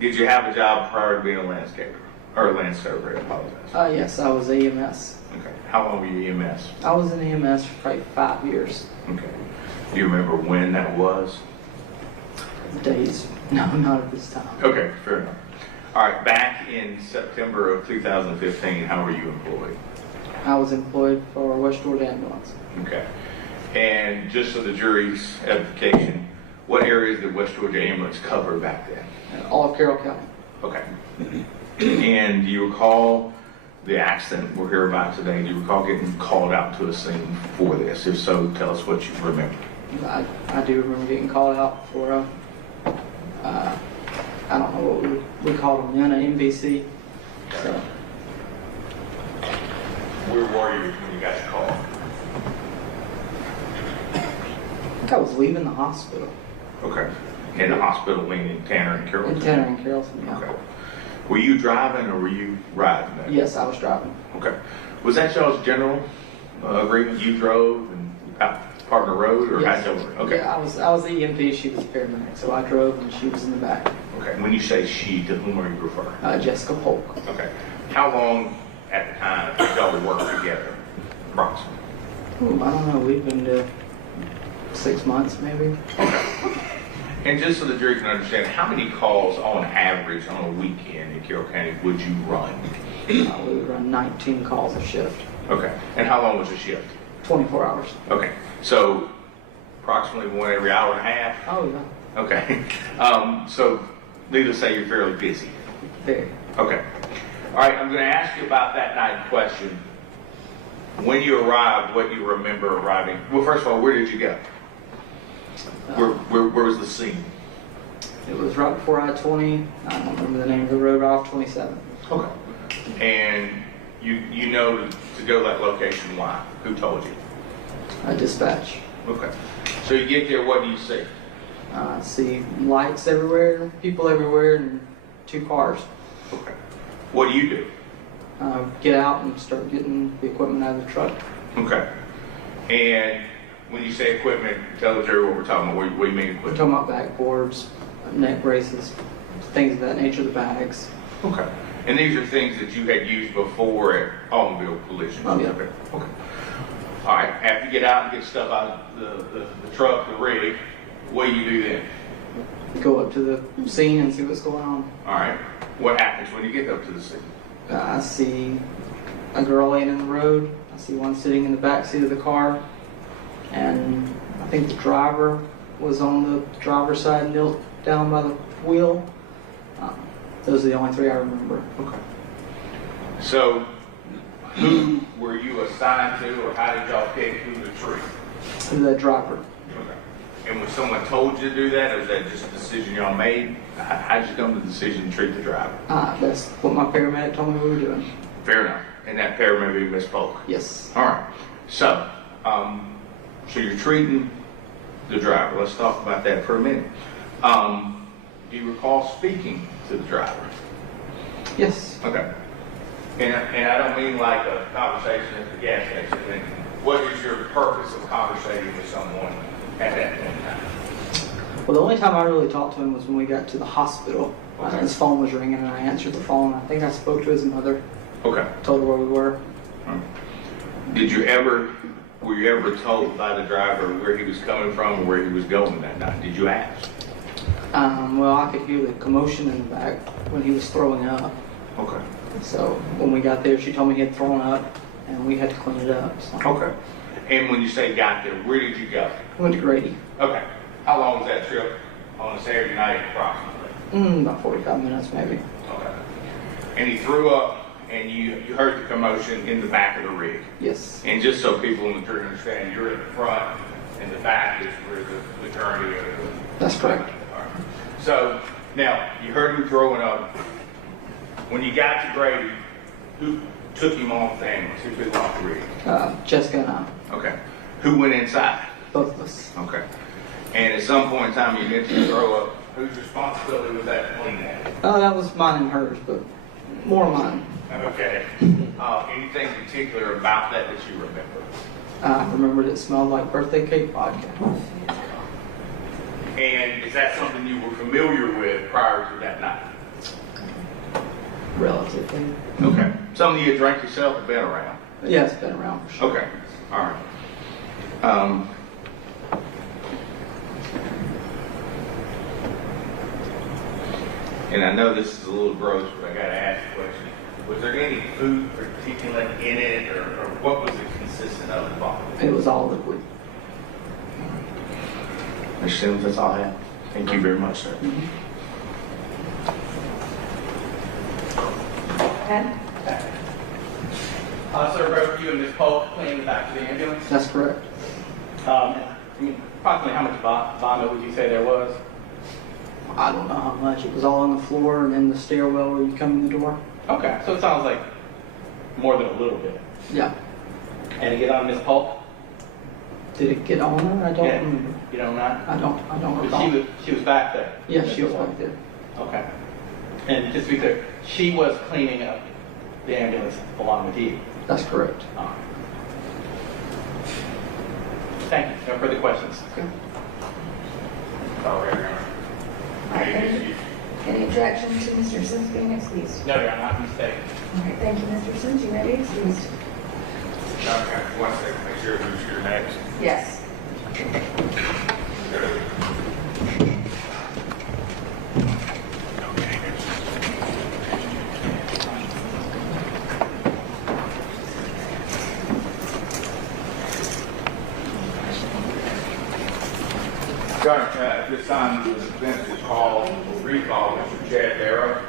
Did you have a job prior to being a landscaper? Or a land surveyor, I apologize. Yes, I was EMS. Okay. How long were you EMS? I was in EMS for probably 5 years. Okay. Do you remember when that was? Days. No, not at this time. Okay, fair enough. All right, back in September of 2015, how were you employed? I was employed for West Georgia Ambulance. Okay. And just so the jury's edification, what areas did West Georgia Ambulance cover back then? All of Carroll County. Okay. And do you recall the accident we're here about today? Do you recall getting called out to a scene for this? If so, tell us what you remember. I do remember getting called out for I don't know what we called them then, an MVC. So. Where were you when you got your call? I think I was leaving the hospital. Okay. In the hospital meaning Tanner and Carrollton? In Tanner and Carrollton, yeah. Okay. Were you driving or were you riding that? Yes, I was driving. Okay. Was that y'all's general agreement? You drove and part of the road, or Yes. how'd y'all work? Okay. Yeah, I was the EMT, she was a paramedic, so I drove and she was in the back. Okay. When you say she, to whom are you referring? Jessica Polk. Okay. How long at the time did y'all work together, approximately? Ooh, I don't know, we've been to 6 months maybe. Okay. And just so the jury can understand, how many calls on average on a weekend in Carroll County would you run? We would run 19 calls a shift. Okay. And how long was the shift? 24 hours. Okay. So approximately one every hour and a half? Oh, yeah. Okay. So needless to say, you're fairly busy. Very. Okay. All right, I'm going to ask you about that night question. When you arrived, what you remember arriving? Well, first of all, where did you go? Where was the scene? It was right before I-20. I don't remember the name of the road, off 27. Okay. And you know to go to that location, why? Who told you? Dispatch. Okay. So you get there, what do you see? I see lights everywhere, people everywhere, and 2 cars. Okay. What do you do? Get out and start getting the equipment out of the truck. Okay. And when you say equipment, tell the jury what we're talking about. What do you mean We're equipment? talking about backboards, neck braces, things of that nature, the bags. Okay. And these are things that you had used before at automobile collisions? Oh, yeah. Okay. Okay. All right. After you get out and get stuff out of the truck, the rig, what do you do then? Go up to the scene and see what's going on. All right. What happens when you get up to the scene? I see a girl laying in the road. I see one sitting in the back seat of the car. And I think the driver was on the driver's side, knelt down by the wheel. Those are the only 3 I remember. Okay. So, who were you assigned to, or how did y'all pick who to treat? The driver. Okay. And when someone told you to do that, or was that just a decision y'all made? How did you come to the decision to treat the driver? That's what my paramedic told me we were doing. Fair enough. And that paramedic would be Miss Polk? Yes. All right. So, so you're treating the driver. Let's talk about that for a minute. Do you recall speaking to the driver? Yes. Okay. And I don't mean like a conversation at the gas station. I mean, what is your purpose of conversating with someone at that point in time? Well, the only time I really talked to him was when we got to the hospital. Okay. His phone was ringing and I answered the phone. I think I spoke to his mother, Okay. told her where we were. Were you ever told by the driver where he was coming from or where he was going that night? Did you ask? Well, I could hear the commotion in the back when he was throwing up. Okay. So when we got there, she told me he had thrown up and we had to clean it up. So. Okay. And when you say got there, where did you go? I went to Grady. Okay. How long was that trip on a Saturday night approximately? About 45 minutes maybe. Okay. And he threw up and you heard the commotion in the back of the rig. Yes. And just so people in the jury understand, you're at the front and the back is where the gurney is. That's correct. All right. So now you heard him throwing up. When you got to Grady, who took him off the ambulance? Who took him off the rig? Jessica and I, Okay. Who went inside? both of us. Okay. And at some point in time, you mentioned throw up. Whose responsibility was that to clean that? That was mine and hers, but more mine. Okay. Anything particular about that that you remember? I remembered it smelled like birthday cake vodka. And is that something you were familiar with prior to that night? Relatively. Okay. Something you drank yourself or been around? Yeah, it's been around for sure. Okay. All right. And I know this is a little gross, but I got to ask a question. Was there any food particularly in it, or what was it consistent of involved? It was all liquid. Mr. Simmons, that's all I have. Thank you very much, sir. Ed? Sir, both you and Ms. Polk cleaned the back of the ambulance. That's correct. Approximately how much vomit would you say there was? I don't know how much. It was all on the floor and in the stairwell where you come in the door. Okay, so it sounds like more than a little bit. Yeah. And to get on Ms. Polk? Did it get on her? I don't Yeah. remember. You know not? I don't But recall. she was back there. Yeah, she was back there. Okay. And just to be clear, she was cleaning up the ambulance along with you. That's correct. Thank you. No further questions. Oh, Your Honor. All right, any objection to Mr. Sims being excused? No, Your Honor, not mistaken. All right, thank you, Mr. Sims. You may be excused. Okay, 1 second, make sure who's your next. Yes. At this time, the defense is called, recall Mr. Chad Barrow.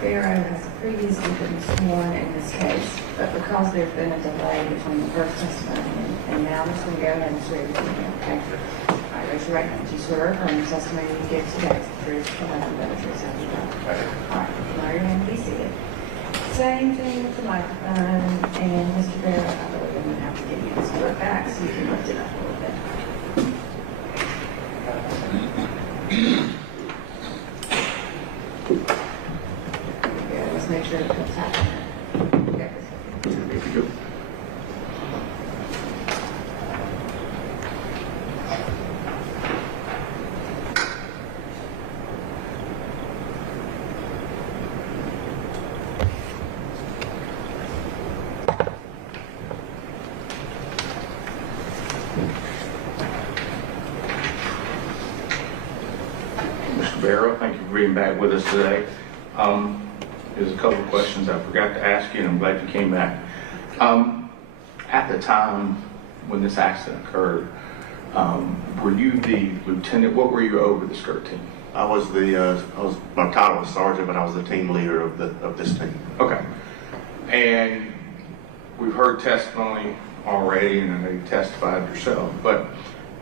Barrow has previously been sworn in this case, but because there's been a delay between the first testimony and now, I'm just going to go ahead and swear you in, okay? All right, raise your right hand. Do you swear or affirm the testimony you give today is the truth, the whole truth, and the truth, so help you God? All right, lower your hand, be seated. Same thing with the microphone, and Mr. Barrow, I believe I'm going to have to give you this work back so you can lift it up a little bit. Let's make sure it comes happening. Okay. Mr. Barrow, thank you for being back with us today. There's a couple of questions I forgot to ask you, and I'm glad you came back. At the time when this accident occurred, were you the lieutenant? What were you over the SCRT team? My title was sergeant, but I was the team leader of this team. Okay. And we've heard testimony already, and you testified yourself, but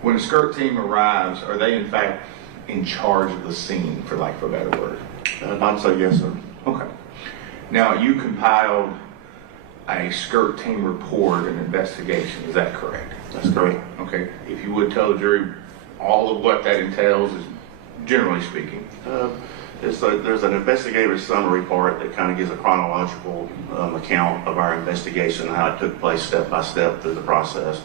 when the SCRT team arrives, are they in fact in charge of the scene, for lack of a better word? I'd say yes, sir. Okay. Now, you compiled a SCRT team report and investigation, is that correct? That's correct. Okay. If you would tell the jury all of what that entails, is generally speaking. There's an investigative summary part that kind of gives a chronological account of our investigation and how it took place step by step through the process,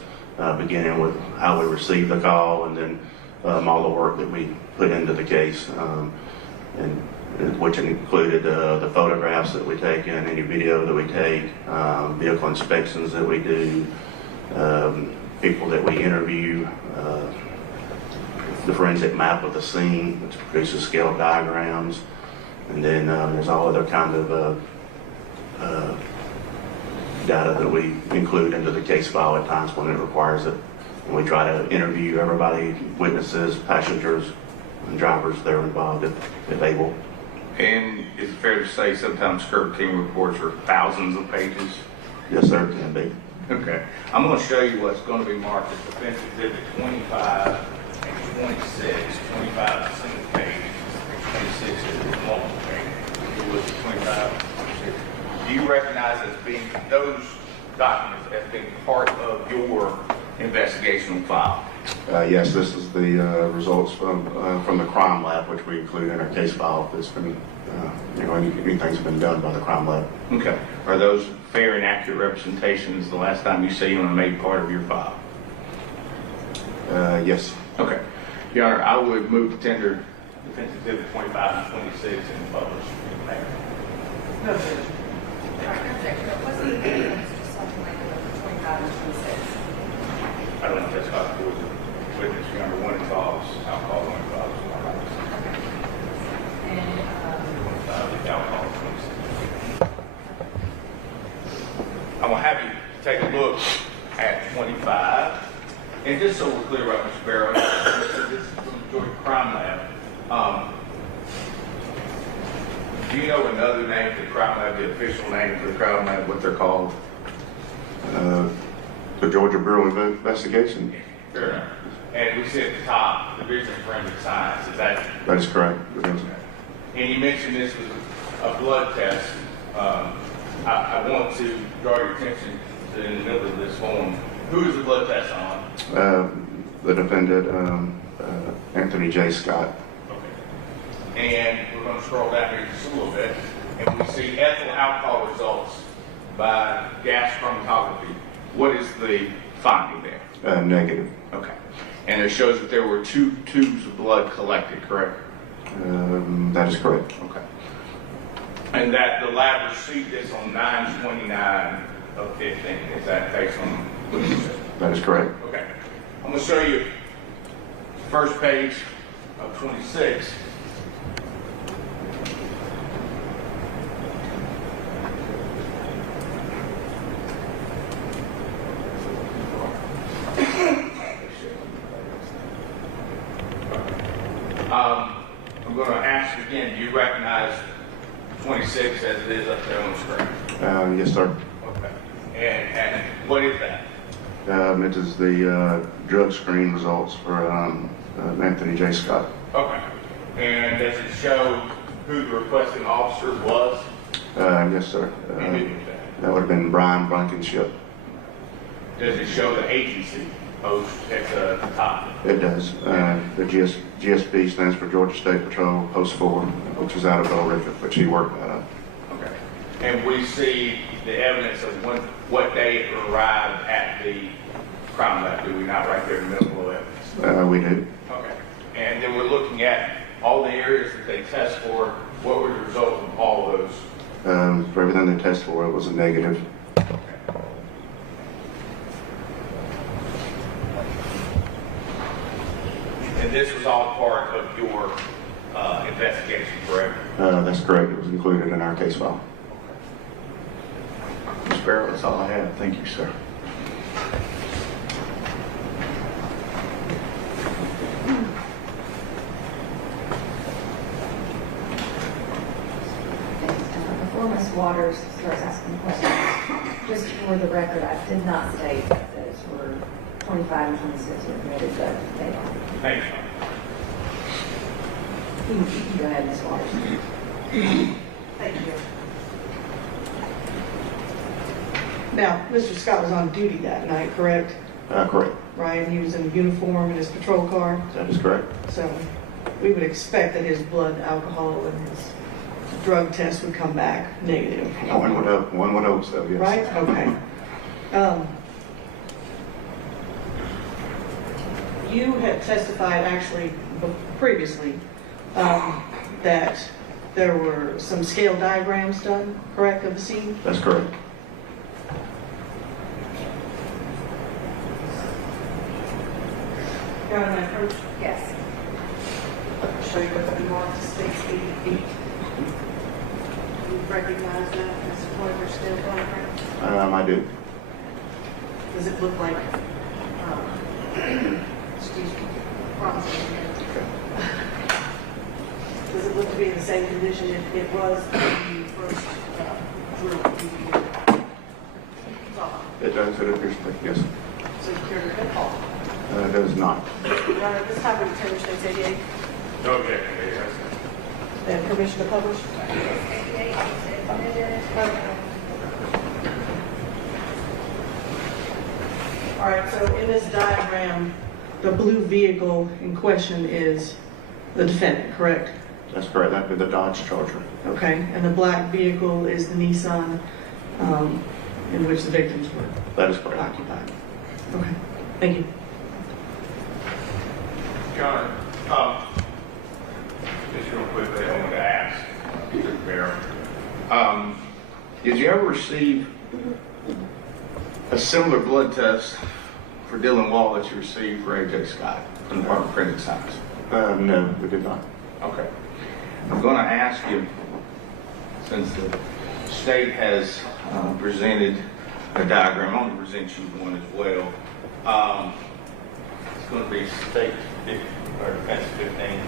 beginning with how we received the call and then all the work that we put into the case, and which included the photographs that we take and any video that we take, vehicle inspections that we do, people that we interview, the forensic map of the scene, which produces scale diagrams, and then there's all other kinds of data that we include into the case file at times when it requires it. And we try to interview everybody, witnesses, passengers, and drivers that are involved if able. And is it fair to say sometimes SCRT team reports are thousands of pages? Yes, sir, it can be. Okay. I'm going to show you what's going to be marked as Defense Exhibit 25 and 26. 25 is a single page, 26 is multiple page. If you look at 25, 26. Do you recognize as being those documents as being part of your investigational file? Yes, this is the results from the crime lab, which we include in our case file. That's been, anything's been done by the crime lab. Okay. Are those fair and accurate representations the last time you see them and made part of your file? Yes. Okay. Your Honor, I would move to tender Defense Exhibit 25 and 26 and publish in the mayor. No objection. What's the evidence to something like the 25 and 26? I don't know if that's how it was a witness. Your Honor, one involves alcohol, one involves narcotics. And 25 is alcohol, 26. I'm going to have you take a look at 25. And just so we're clear about Mr. Barrow, this is from the Georgia Crime Lab. Do you know another name for the crime lab, the official name for the crime lab, what they're called? The Georgia Bureau of Investigation. Fair enough. And we see at the top, Division of Forensic Science. Is that? That is correct. And you mentioned this was a blood test. I want to draw your attention to in the middle of this form. Who is the blood test on? The defendant, Anthony J. Scott. Okay. And we're going to scroll down here just a little bit, and we see ethyl alcohol results by gas chromatography. What is the finding there? Negative. Okay. And it shows that there were 2 tubes of blood collected, correct? That is correct. Okay. And that the lab received this on 9/29 of 15. Is that based on what you said? That is correct. Okay. I'm going to show you the first page of 26. I'm going to ask you again, do you recognize 26 as it is up there on the screen? Yes, sir. Okay. And what is that? It is the drug screen results for Anthony J. Scott. Okay. And does it show who the requesting officer was? Yes, sir. That would have been Brian Blankenship. Does it show the agency post at the top? It does. The GSP stands for Georgia State Patrol Post 4, which is out of Bellrica, which he worked out of. Okay. And we see the evidence of what day it arrived at the crime lab, do we not, right there in the middle of evidence? We do. Okay. And then we're looking at all the areas that they test for. What were the results of all those? For everything they tested for, it was a negative. Okay. And this was all part of your investigation, correct? That's correct. It was included in our case file. Ms. Barrow, that's all I have. Thank you, sir. Before Ms. Waters starts asking questions, just for the record, I did not state that those were 25 and 26 were committed, but they are. Thank you. You can go ahead, Ms. Waters. Thank you. Now, Mr. Scott was on duty that night, correct? Correct. Right, he was in uniform in his patrol car, That is correct. so we would expect that his blood alcohol and his drug test would come back negative. One would hope so, yes. Right? Okay. You had testified actually previously that there were some scale diagrams done, correct, of the scene? That's correct. Got an approach? Yes. Show you what the mark to 6 feet. recognize that as one of your steel diagrams? I do. Does it look like, excuse me, promising here. Does it look to be in the same condition it was when you first drew it? It does, it appears to be, yes. So you care to recall? It does not. Your Honor, at this time, would you turn to State's 88 No objection, yes. and permission to publish? All right, so in this diagram, the blue vehicle in question is the defendant, correct? That's correct, that'd be the Dodge Charger. Okay, and the black vehicle is the Nissan in which the victims were That is correct. occupied. Okay, thank you. John, just real quickly, I wanted to ask Mr. Barrow. Did you ever receive a similar blood test for Dylan Wall that you received for AJ Scott from the Department of Forensic Science? No, we did not. Okay. I'm going to ask you, since the state has presented a diagram, I'm going to present you one as well. It's going to be state 50, or defense 15.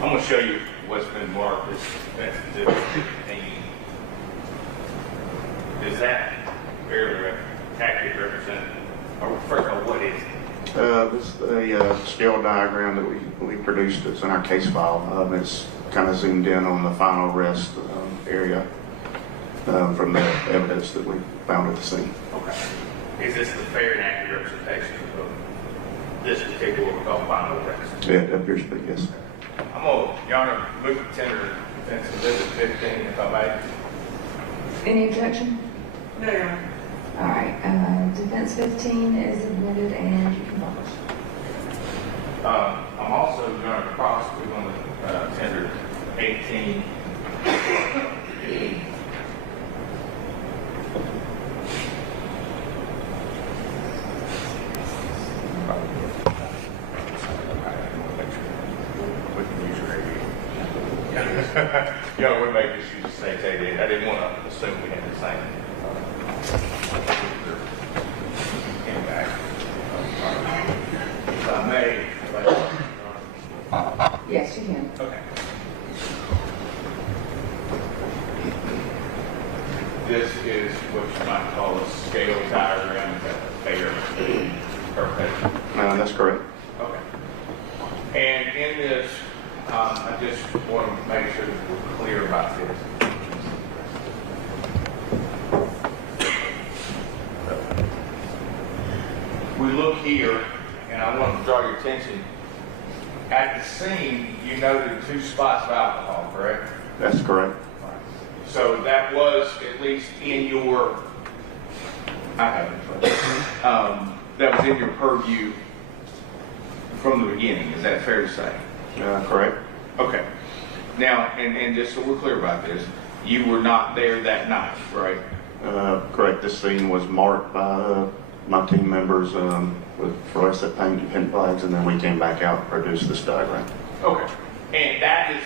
I'm going to show you what's been marked as defense exhibit 15. Does that fairly accurately represent, or first of all, what is it? This is a scale diagram that we produced. It's in our case file. It's kind of zoomed in on the final arrest area from the evidence that we found at the scene. Okay. Is this the fair and accurate representation of this particular what we call final arrest? It appears to be, yes. I'm going to, Your Honor, move to tender defense exhibit 15, if I may. Any objection? No, Your Honor. All right, defense 15 is admitted and you can publish. I'm also going to cross, we're going to tender 18. You know, we make this use of state aid. I didn't want to assume we had the same impact. If I may, Yes, you can. okay. This is what you might call a scale diagram. Is that fair interpretation? That's correct. Okay. And in this, I just want to make sure that we're clear about this. We look here, and I want to draw your attention. At the scene, you noted 2 spots of alcohol, correct? That's correct. So that was at least in your, I have it in front of me. That was in your purview from the beginning. Is that fair to say? Correct. Okay. Now, and just so we're clear about this, you were not there that night, right? Correct. This scene was marked by my team members with fluorescent paint and pin flags, and then we came back out and produced this diagram. Okay. And that is,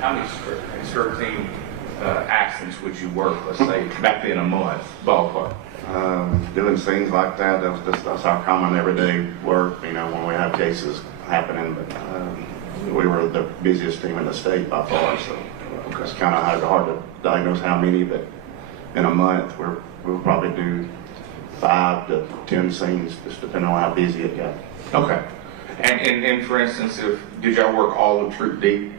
how many SCRT accidents would you work, let's say, back then a month, ballpark? Doing scenes like that, that's our common everyday work, you know, when we have cases happening. But we were the busiest team in the state by far, so it's kind of hard to diagnose how many, but in a month we'll probably do 5 to 10 scenes, just depending on how busy it got. Okay. And for instance, did y'all work all of Troop D?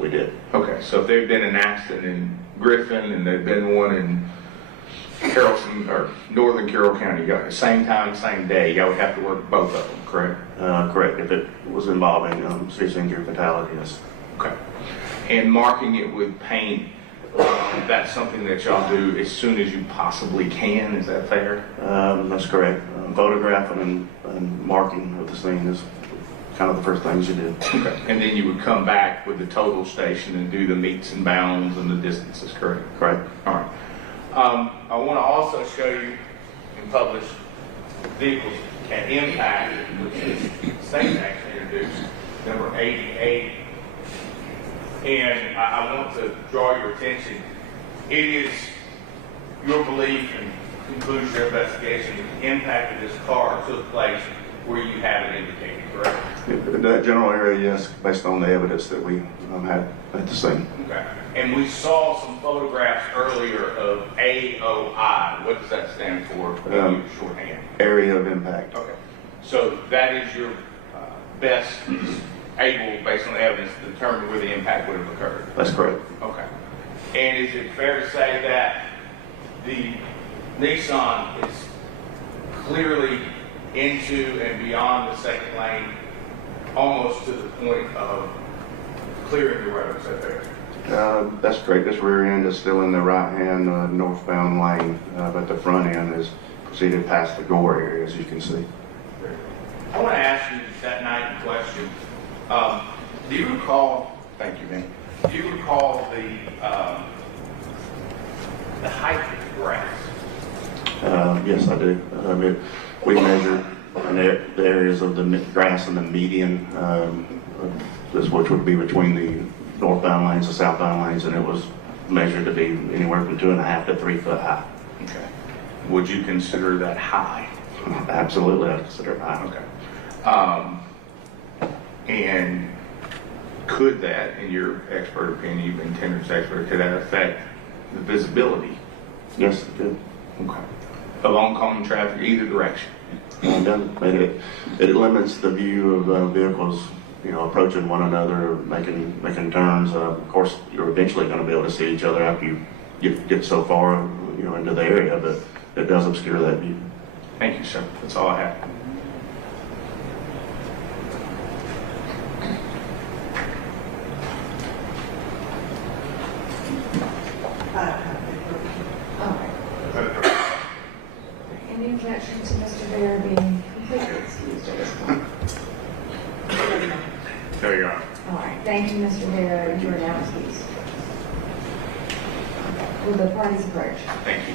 We did. Okay, so if there'd been an accident in Griffin and there'd been one in Carrollton or Northern Carroll County, same time, same day, y'all would have to work both of them, correct? Correct. If it was involving serious injury fatality, yes. Okay. And marking it with paint, that's something that y'all do as soon as you possibly can, is that fair? That's correct. Photographing and marking of the scene is kind of the first things you did. Okay. And then you would come back with the total station and do the meets and bounds and the distances, correct? Correct. All right. I want to also show you in published vehicles at impact, which is the state actually introduced, number 88. And I want to draw your attention. It is your belief and conclusion of your investigation that the impact of this car took place where you have it indicated, correct? In that general area, yes, based on the evidence that we had at the scene. Okay. And we saw some photographs earlier of AOI. What does that stand for in shorthand? Area of impact. Okay. So that is your best able, based on the evidence, to determine where the impact would have occurred? That's correct. Okay. And is it fair to say that the Nissan is clearly into and beyond the second lane, almost to the point of clearing the road? Is that fair? That's correct. This rear end is still in the right-hand northbound lane, but the front end is proceeded past the gore area, as you can see. I want to ask you that night in question. Do you recall? Thank you, man. Do you recall the height of the grass? Yes, I do. We measured the areas of the grass and the median, which would be between the northbound lanes and southbound lanes, and it was measured to be anywhere from 2.5 to 3 foot high. Okay. Would you consider that high? Absolutely, I consider it high. Okay. And could that, in your expert opinion, you've been Tender's expert, could that affect the visibility? Yes, it did. Okay. Of oncoming traffic either direction? It limits the view of vehicles, approaching one another, making turns. Of course, you're eventually going to be able to see each other after you get so far, into the area, but it does obscure that view. Thank you, sir. That's all I have. Any objection to Mr. Barrow being completely excused at this point? There you are. All right, thank you, Mr. Barrow. You are now excused. Will the parties approach? Thank you.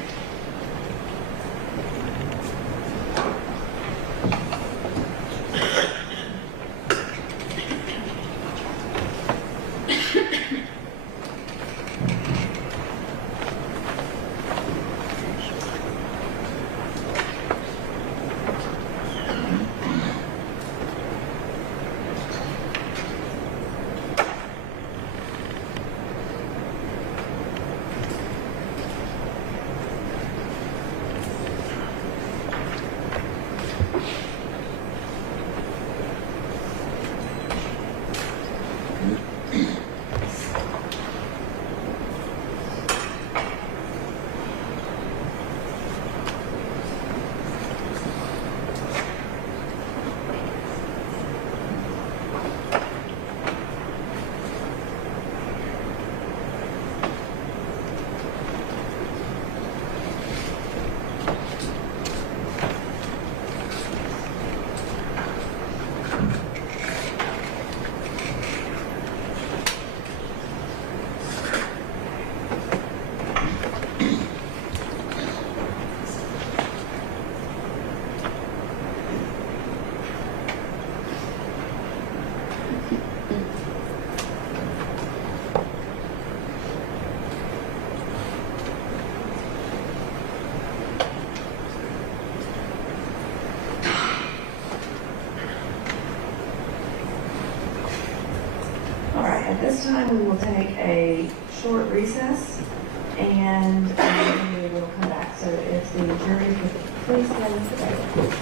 At this time, we will take a short recess, and we will come back. So if the jury could please go to the table.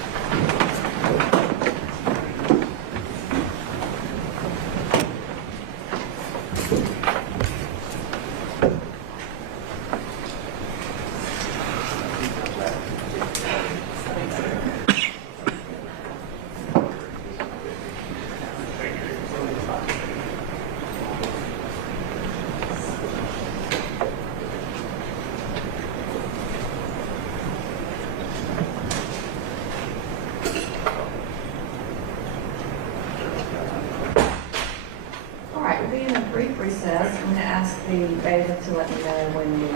the bailiff to let me know when the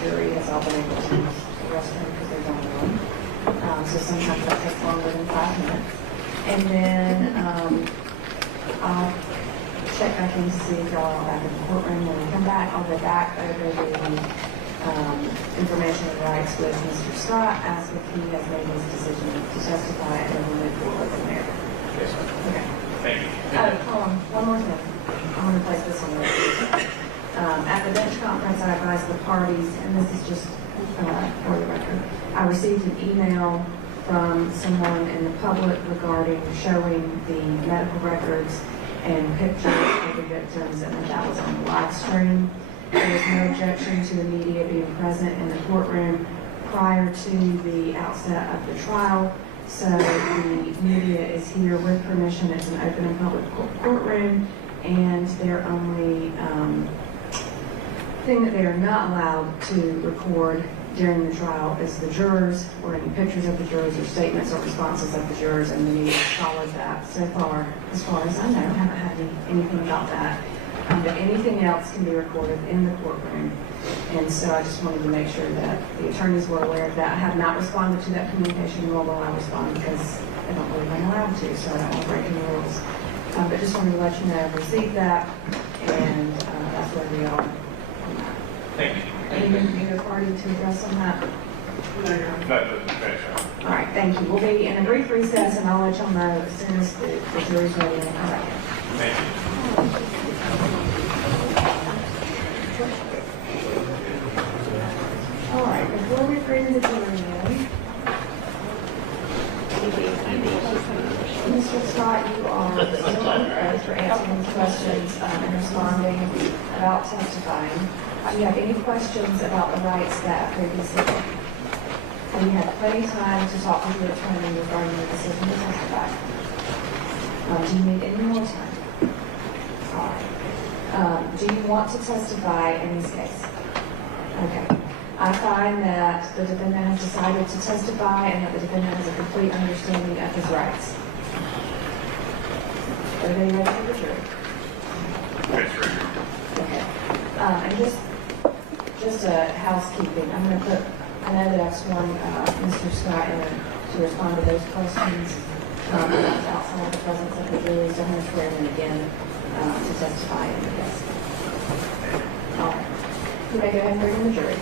jury has all been able to use the restroom because there's only one. So sometimes that takes longer than 5 minutes. And then I'll check back in to see if y'all are back in the courtroom. When we come back, I'll go back over the information and rights with Mr. Scott, ask if he has made his decision to testify, and then we'll move forward from there. Yes, sir. Okay. Thank you. Hold on, one more thing. I'm going to place this on the record. At the bench conference, I advised the parties, and this is just for the record, I received an email from someone in the public regarding showing the medical records and pictures of the victims, and that was on the live stream. There was no objection to the media being present in the courtroom prior to the outset of the trial. So the media is here with permission. It's an open and public courtroom, and their only thing that they are not allowed to record during the trial is the jurors, or any pictures of the jurors, or statements or responses of the jurors, and the media followed that. So far, as far as I know, I haven't had anything about that. But anything else can be recorded in the courtroom. And so I just wanted to make sure that the attorneys were aware of that. I have not responded to that communication, nor will I respond because I don't believe I'm allowed to, so I don't want to break any rules. But just wanted to let you know I've received that, and that's where we are. Thank you. Anything from either party to address on that? All right, thank you. We'll be in a brief recess, and I'll let y'all know as soon as the jury's ready and come back in. Thank you. All right, before we bring the jury in, Mr. Scott, you are still on oath for answering questions and responding about testifying. Do you have any questions about the rights that previously were? And you had plenty of time to talk with your attorney regarding your decision to testify. Do you need any more time? All right. Do you want to testify in this case? Okay. I find that the defendant has decided to testify and that the defendant has a complete understanding of his rights. Everybody ready for the jury? Yes, sir. Okay. And just a housekeeping. I'm going to put, I know that I've sworn Mr. Scott in to respond to those questions outside the presence of the jury, so I'm going to swear him in again to testify in the case. All right. You may go ahead and bring in the jury.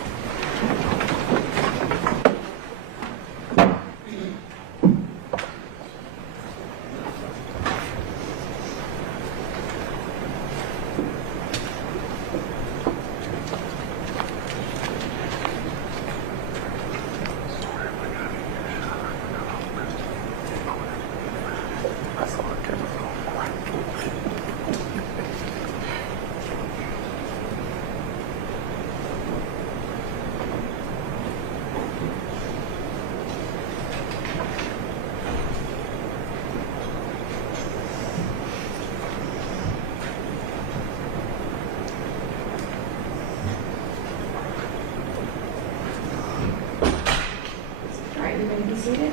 Seated. And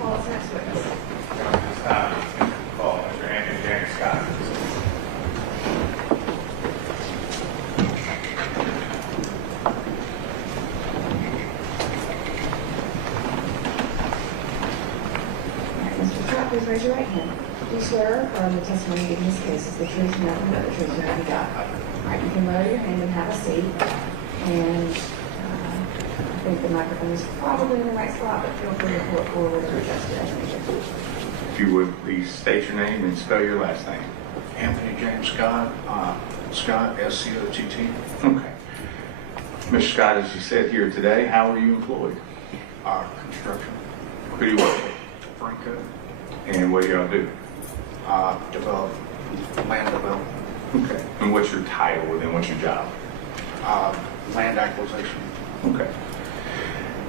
call us next witness. This time, call Mr. Anthony James Scott. Mr. Scott, please raise your right hand. Do you swear or affirm the testimony in this case is the truth, nothing but the truth, so help you God? All right, you can lower your hand and have a seat. And I think the microphone is probably in the right spot, but feel free to pull it forward or adjust it as needed. If you would, please state your name and spell your last name. Anthony James Scott, Scott, SCOTT. Okay. Mr. Scott, as you said here today, how are you employed? Construction, Who do you work for? Franco, And what do y'all do? develop, land development, Okay. And what's your title and then what's your job? land acquisition. Okay.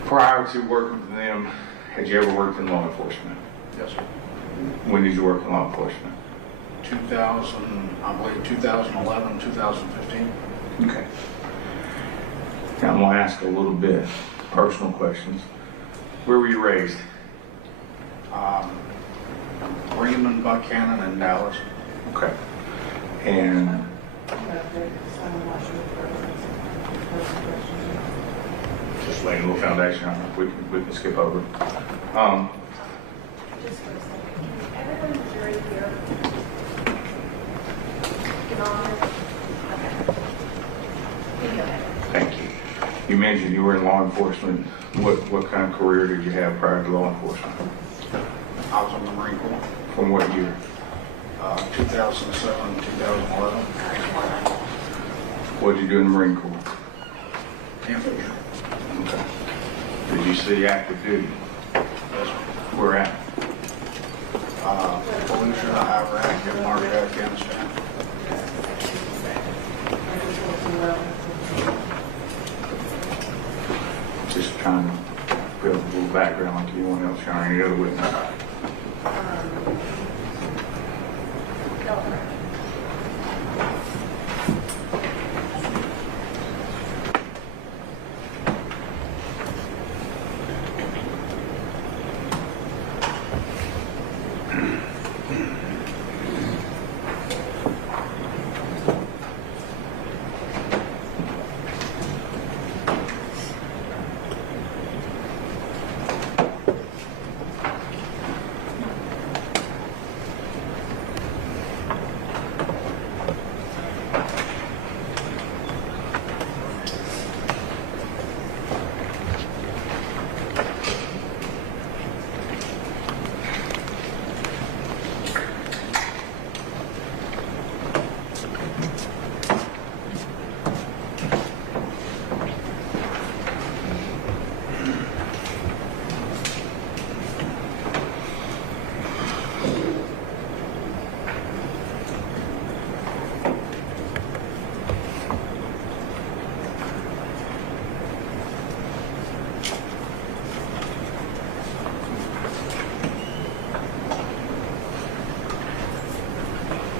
Prior to working for them, had you ever worked in law enforcement? Yes, sir. When did you work in law enforcement? 2000, I believe 2011, 2015. Okay. Now I'm going to ask a little bit personal questions. Where were you raised? Bremen, Buchanan, and Dallas. Okay. And Just laying a little foundation. I don't know if we can skip over. Just for a second, can everyone in the jury here get on this? Okay. You go ahead. Thank you. You mentioned you were in law enforcement. What kind of career did you have prior to law enforcement? I was in the Marine Corps, From what year? 2007, 2011. What did you do in the Marine Corps? Infantry. Okay. Did you see active duty? Yes, Where at? Fallujah, Iraq, and Market, Afghanistan. Just trying to build a little background like anyone else or any other witness.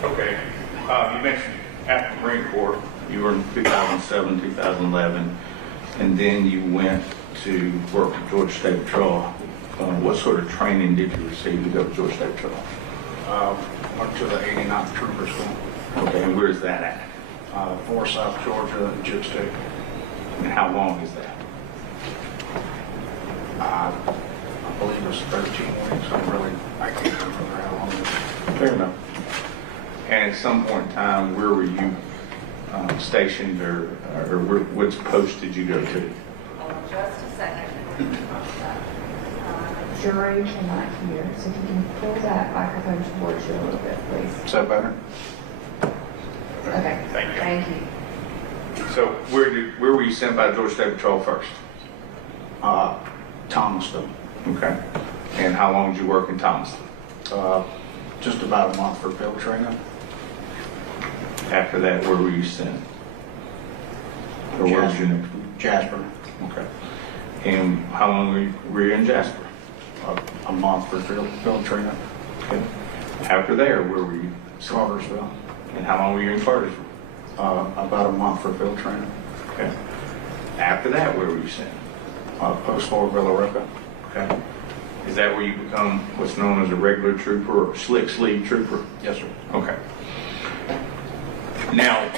Okay. You mentioned after the Marine Corps, you were in 2007, 2011, and then you went to work at Georgia State Patrol. What sort of training did you receive to go to Georgia State Patrol? Went to the 89th Trooper School, Okay, and where's that at? Forsyth, Georgia, and Jib State. And how long is that? I believe it was 13 weeks. I can't remember how long it was. Fair enough. And at some point in time, where were you stationed, or which post did you go to? Hold on just a second. Jury cannot hear, so if you can pull that microphone towards you a little bit, please. Is that better? Okay. Thank you. Thank you. So where were you sent by Georgia State Patrol first? Thomaston. Okay. And how long did you work in Thomaston? Just about a month for field training. After that, where were you sent? Or where was you? Jasper. Okay. And how long were you in Jasper? A month for field training. Okay. After there, where were you? Cartersville. And how long were you in Cartersville? About a month for field training. Okay. After that, where were you sent? Post Fort Villa Rica. Okay. Is that where you become what's known as a regular trooper or slick sleeve trooper? Yes, sir. Okay. Now,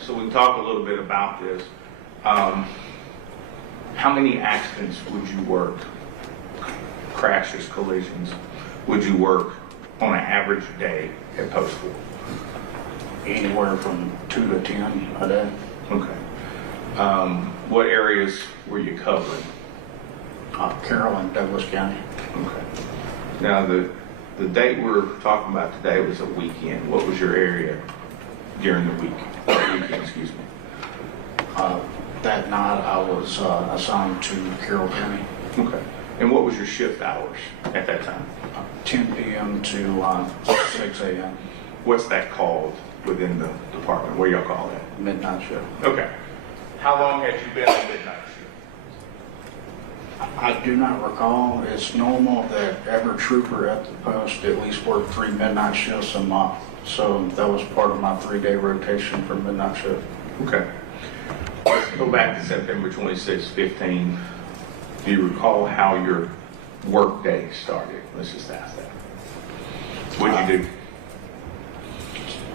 so we can talk a little bit about this. How many accidents would you work, crashes, collisions, would you work on an average day at Post 4? Anywhere from 2 to 10 a day. Okay. What areas were you covering? Carroll and Douglas County. Okay. Now, the date we're talking about today was a weekend. What was your area during the week? Weekend, excuse me. That night I was assigned to Carroll County. Okay. And what was your shift hours at that time? 10 p.m. to 6 a.m. What's that called within the department? What do y'all call that? Midnight shift. Okay. How long had you been on midnight shift? I do not recall. It's normal that every trooper at the post at least work 3 midnight shifts a month. So that was part of my 3-day rotation for midnight shift. Okay. Let's go back to September 26, 15. Do you recall how your work day started? Let's just ask that. What did you do?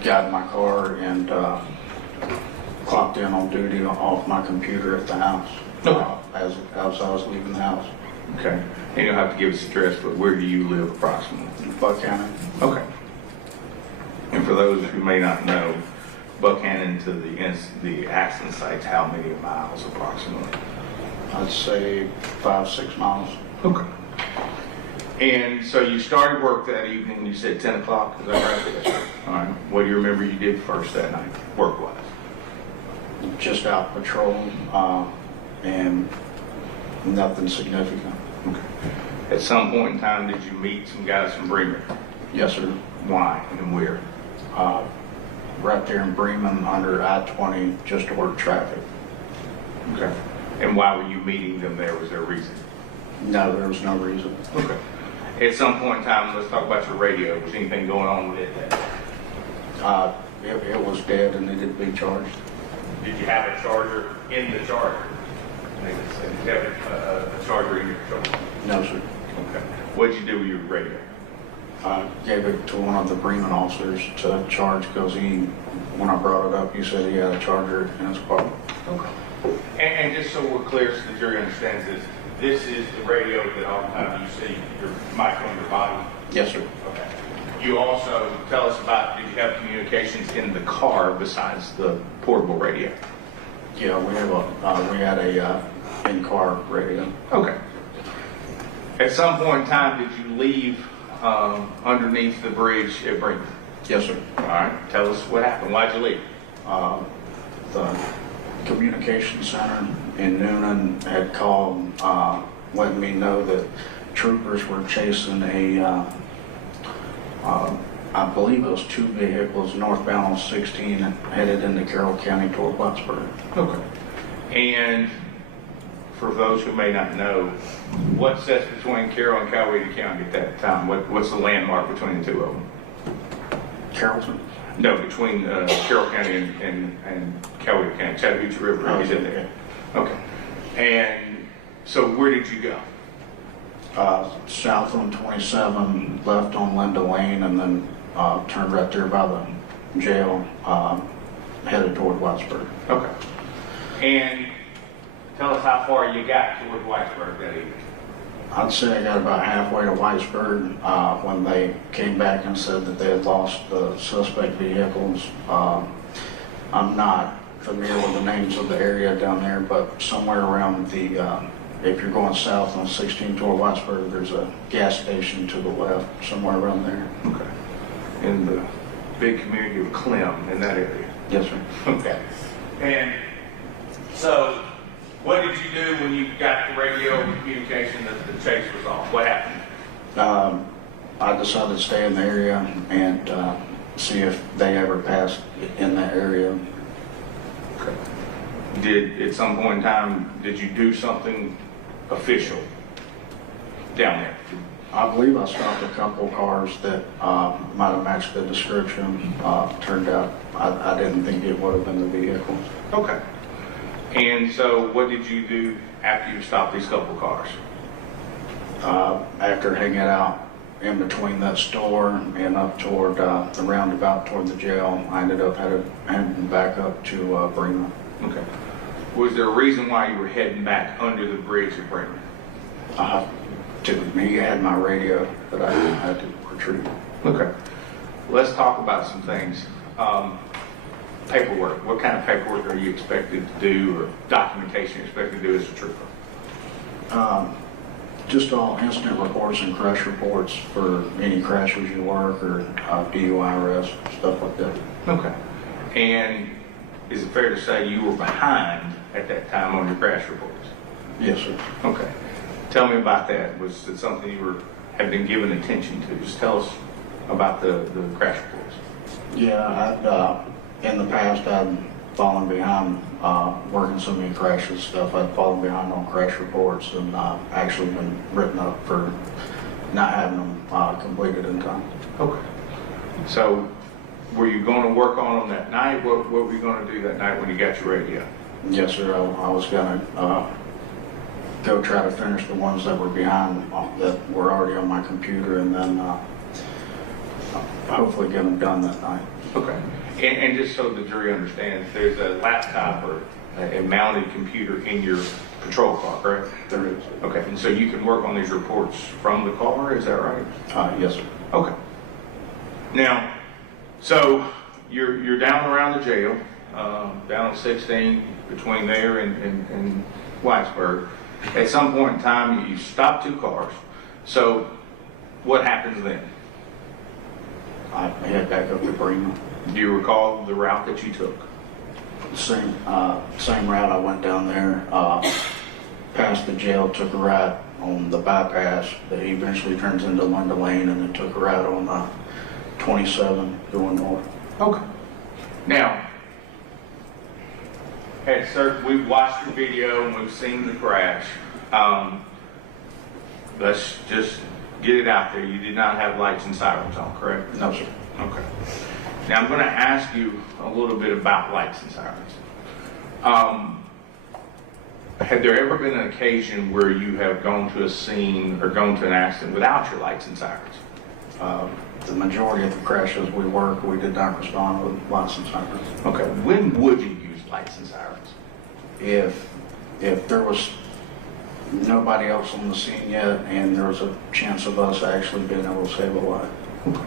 got in my car and clocked in on duty off my computer at the house as I was leaving the house. Okay. And you'll have to give us address, but where do you live approximately? Buchanan. Okay. And for those who may not know, Buchanan to the accident site's how many miles approximately? I'd say 5-6 miles. Okay. And so you started work that evening, you said 10 o'clock, is that right? Yes, sir. All right. What do you remember you did first that night, work-wise? Just out patrolling, and nothing significant. Okay. At some point in time, did you meet some guys from Bremen? Yes, sir. Why and where? Right there in Bremen under I-20, just to work traffic. Okay. And why were you meeting them there? Was there a reason? No, there was no reason. Okay. At some point in time, let's talk about your radio. Was anything going on with it then? It was dead and needed to be charged. Did you have a charger in the charger? Did you have a charger in your charger? No, sir. Okay. What did you do with your radio? I gave it to one of the Bremen officers to charge because when I brought it up, he said he had a charger in his car. Okay. And just so we're clear, so the jury understands this is the radio that all the time you see your mic on your body? Yes, sir. Okay. You also tell us about, did you have communications in the car besides the portable radio? Yeah, we had a in-car radio. Okay. At some point in time, did you leave underneath the bridge at Bremen? Yes, sir. All right. Tell us what happened. Why'd you leave? The communication center in Noonan had called, letting me know that troopers were chasing I believe it was 2 vehicles northbound on 16 and headed into Carroll County toward Wattsburg. Okay. And for those who may not know, what sets between Carroll and Coweta County at that time? What's the landmark between the two of them? Carrollton? No, between Carroll County and Coweta County, Chattahoochee River. Is in there? Okay. And so where did you go? South on 27, left on Linda Lane, and then turned right there by the jail, headed toward Wattsburg. Okay. And tell us how far you got toward Whitesburg that evening. I'd say I got about halfway to Whitesburg when they came back and said that they had lost the suspect vehicles. I'm not familiar with the names of the area down there, but somewhere around if you're going south on 16 toward Whitesburg, there's a gas station to the left, somewhere around there. Okay. In the big community of Clem, in that area? Yes, sir. Okay. And so, what did you do when you got the radio communication that the chase was off? What happened? I decided to stay in the area and see if they ever passed in that area. Okay. At some point in time, did you do something official down there? I believe I stopped a couple cars that might have matched the description. Turned out I didn't think it would have been the vehicles. Okay. And so what did you do after you stopped these couple cars? After hanging out in between that store and up toward the roundabout toward the jail, I ended up heading back up to Bremen. Okay. Was there a reason why you were heading back under the bridge at Bremen? He had my radio that I had to retrieve. Okay. Let's talk about some things. Paperwork. What kind of paperwork are you expected to do, or documentation you're expected to do as a trooper? Just all incident reports and crash reports for any crashes you work or DUI arrests, stuff like that. Okay. And is it fair to say you were behind at that time on your crash reports? Yes, sir. Okay. Tell me about that. Was it something you had been given attention to? Just tell us about the crash reports. Yeah, in the past I'd fallen behind working so many crashes stuff. I'd fallen behind on crash reports and actually been written up for not having them completed in time. Okay. So were you going to work on them that night? What were you going to do that night when you got your radio? Yes, sir. I was going to go try to finish the ones that were behind that were already on my computer, and then hopefully get them done that night. Okay. And just so the jury understands, there's a laptop or a mounted computer in your patrol car, correct? There is. Okay, and so you can work on these reports from the car, is that right? Yes, sir. Okay. Now, so you're down around the jail, down at 16, between there and Whitesburg. At some point in time, you stop 2 cars. So what happens then? I head back up to Bremen. Do you recall the route that you took? Same route. I went down there, past the jail, took a right on the bypass that eventually turns into Linda Lane, and then took a right on 27 going north. Okay. Now, we've watched the video and we've seen the crash. Let's just get it out there. You did not have lights and sirens on, correct? No, sir. Okay. Now I'm going to ask you a little bit about lights and sirens. Had there ever been an occasion where you have gone to a scene or gone to an accident without your lights and sirens? The majority of the crashes we did not respond with lights and sirens. Okay. When would you use lights and sirens? If there was nobody else on the scene yet, and there was a chance of us actually being able to save a life. Okay.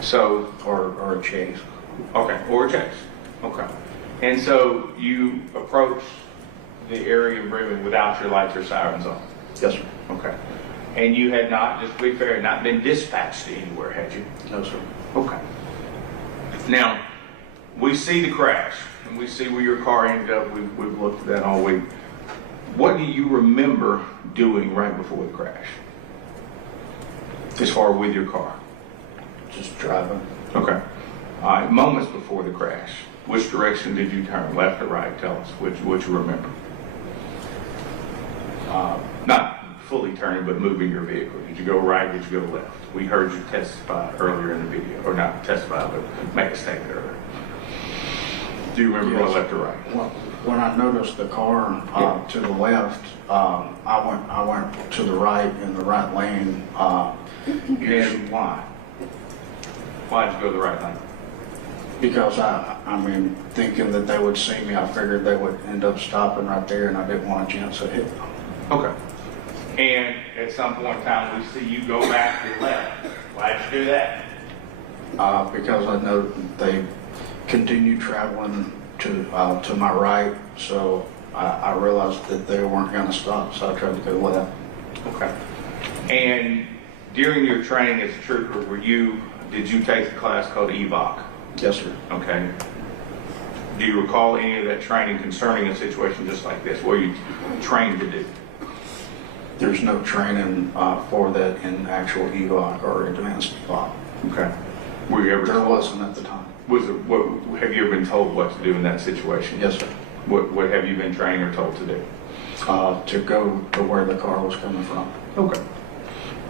So, or a chase. Okay, or a chase. Okay. And so you approached the area of Bremen without your lights or sirens on? Yes, sir. Okay. And you had not, just to be fair, not been dispatched anywhere, had you? No, sir. Okay. Now, we see the crash, and we see where your car ended up. We've looked at that all week. What do you remember doing right before the crash? As far with your car? Just driving. Okay. All right. Moments before the crash, which direction did you turn? Left or right? Tell us what you remember. Not fully turning, but moving your vehicle. Did you go right? Did you go left? We heard you testify earlier in the video, or not testify, but make a statement earlier. Do you remember going left or right? Well, when I noticed the car to the left, I went to the right in the right lane. And why? Why did you go the right lane? Because I mean, thinking that they would see me, I figured they would end up stopping right there, and I didn't want a chance to hit them. Okay. And at some point in time, we see you go back to the left. Why did you do that? Because I know they continued traveling to my right, so I realized that they weren't going to stop, so I tried to go left. Okay. And during your training as a trooper, did you take the class called EVOC? Yes, sir. Okay. Do you recall any of that training concerning a situation just like this? What are you trained to do? There's no training for that in actual EVOC or advanced EVOC. Okay. Were you ever There told? wasn't at the time. Have you ever been told what to do in that situation? Yes, sir. What have you been trained or told to do? To go to where the car was coming from. Okay.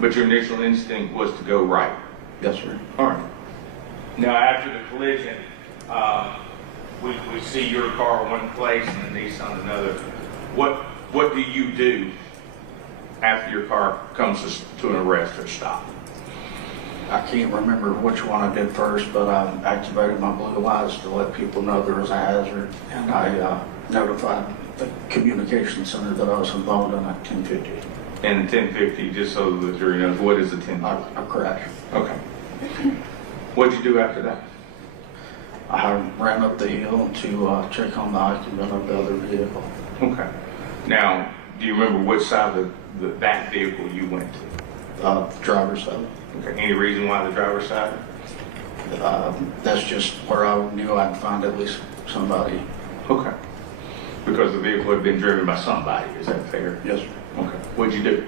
But your initial instinct was to go right? Yes, sir. All right. Now, after the collision, we see your car one place and the Nissan another. What do you do after your car comes to an arrest or stop? I can't remember which one I did first, but I activated my blue lights to let people know there was a hazard, and I notified the communication center that I was involved in at 1050. And 1050, just so the jury knows, what is a 1050? A crash. Okay. What'd you do after that? I ran up the hill to check on the occupant of the other vehicle. Okay. Now, do you remember which side of that vehicle you went to? The driver's side. Okay. Any reason why the driver's side? That's just where I knew I'd find at least somebody. Okay. Because the vehicle had been driven by somebody, is that fair? Yes, sir. Okay. What'd you do?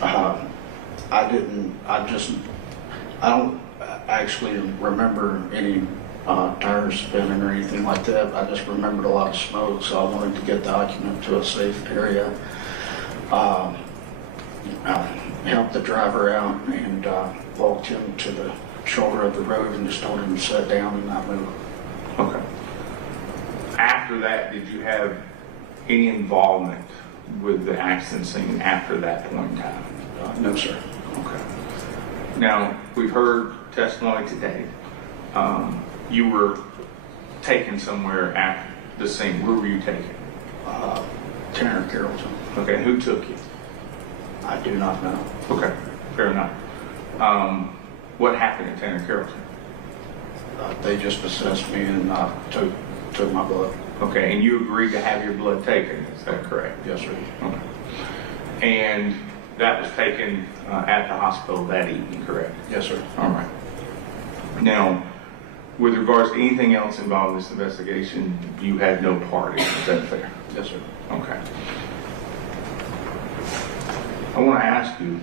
I don't actually remember any tires spinning or anything like that. I just remembered a lot of smoke, so I wanted to get the occupant to a safe area. I helped the driver out and walked him to the shoulder of the road and just told him to sit down and not move. Okay. After that, did you have any involvement with the accident scene after that point in time? No, sir. Okay. Now, we've heard testimony today You were taken somewhere at the scene. Where were you taken? Tanner Carrollton. Okay, and who took you? I do not know. Okay, fair enough. What happened at Tanner Carrollton? They just assessed me and took my blood. Okay, and you agreed to have your blood taken, is that correct? Yes, sir. Okay. And that was taken at the hospital that evening, correct? Yes, sir. All right. Now, with regards to anything else involved in this investigation, you had no part in it, is that fair? Yes, sir. Okay. I want to ask you,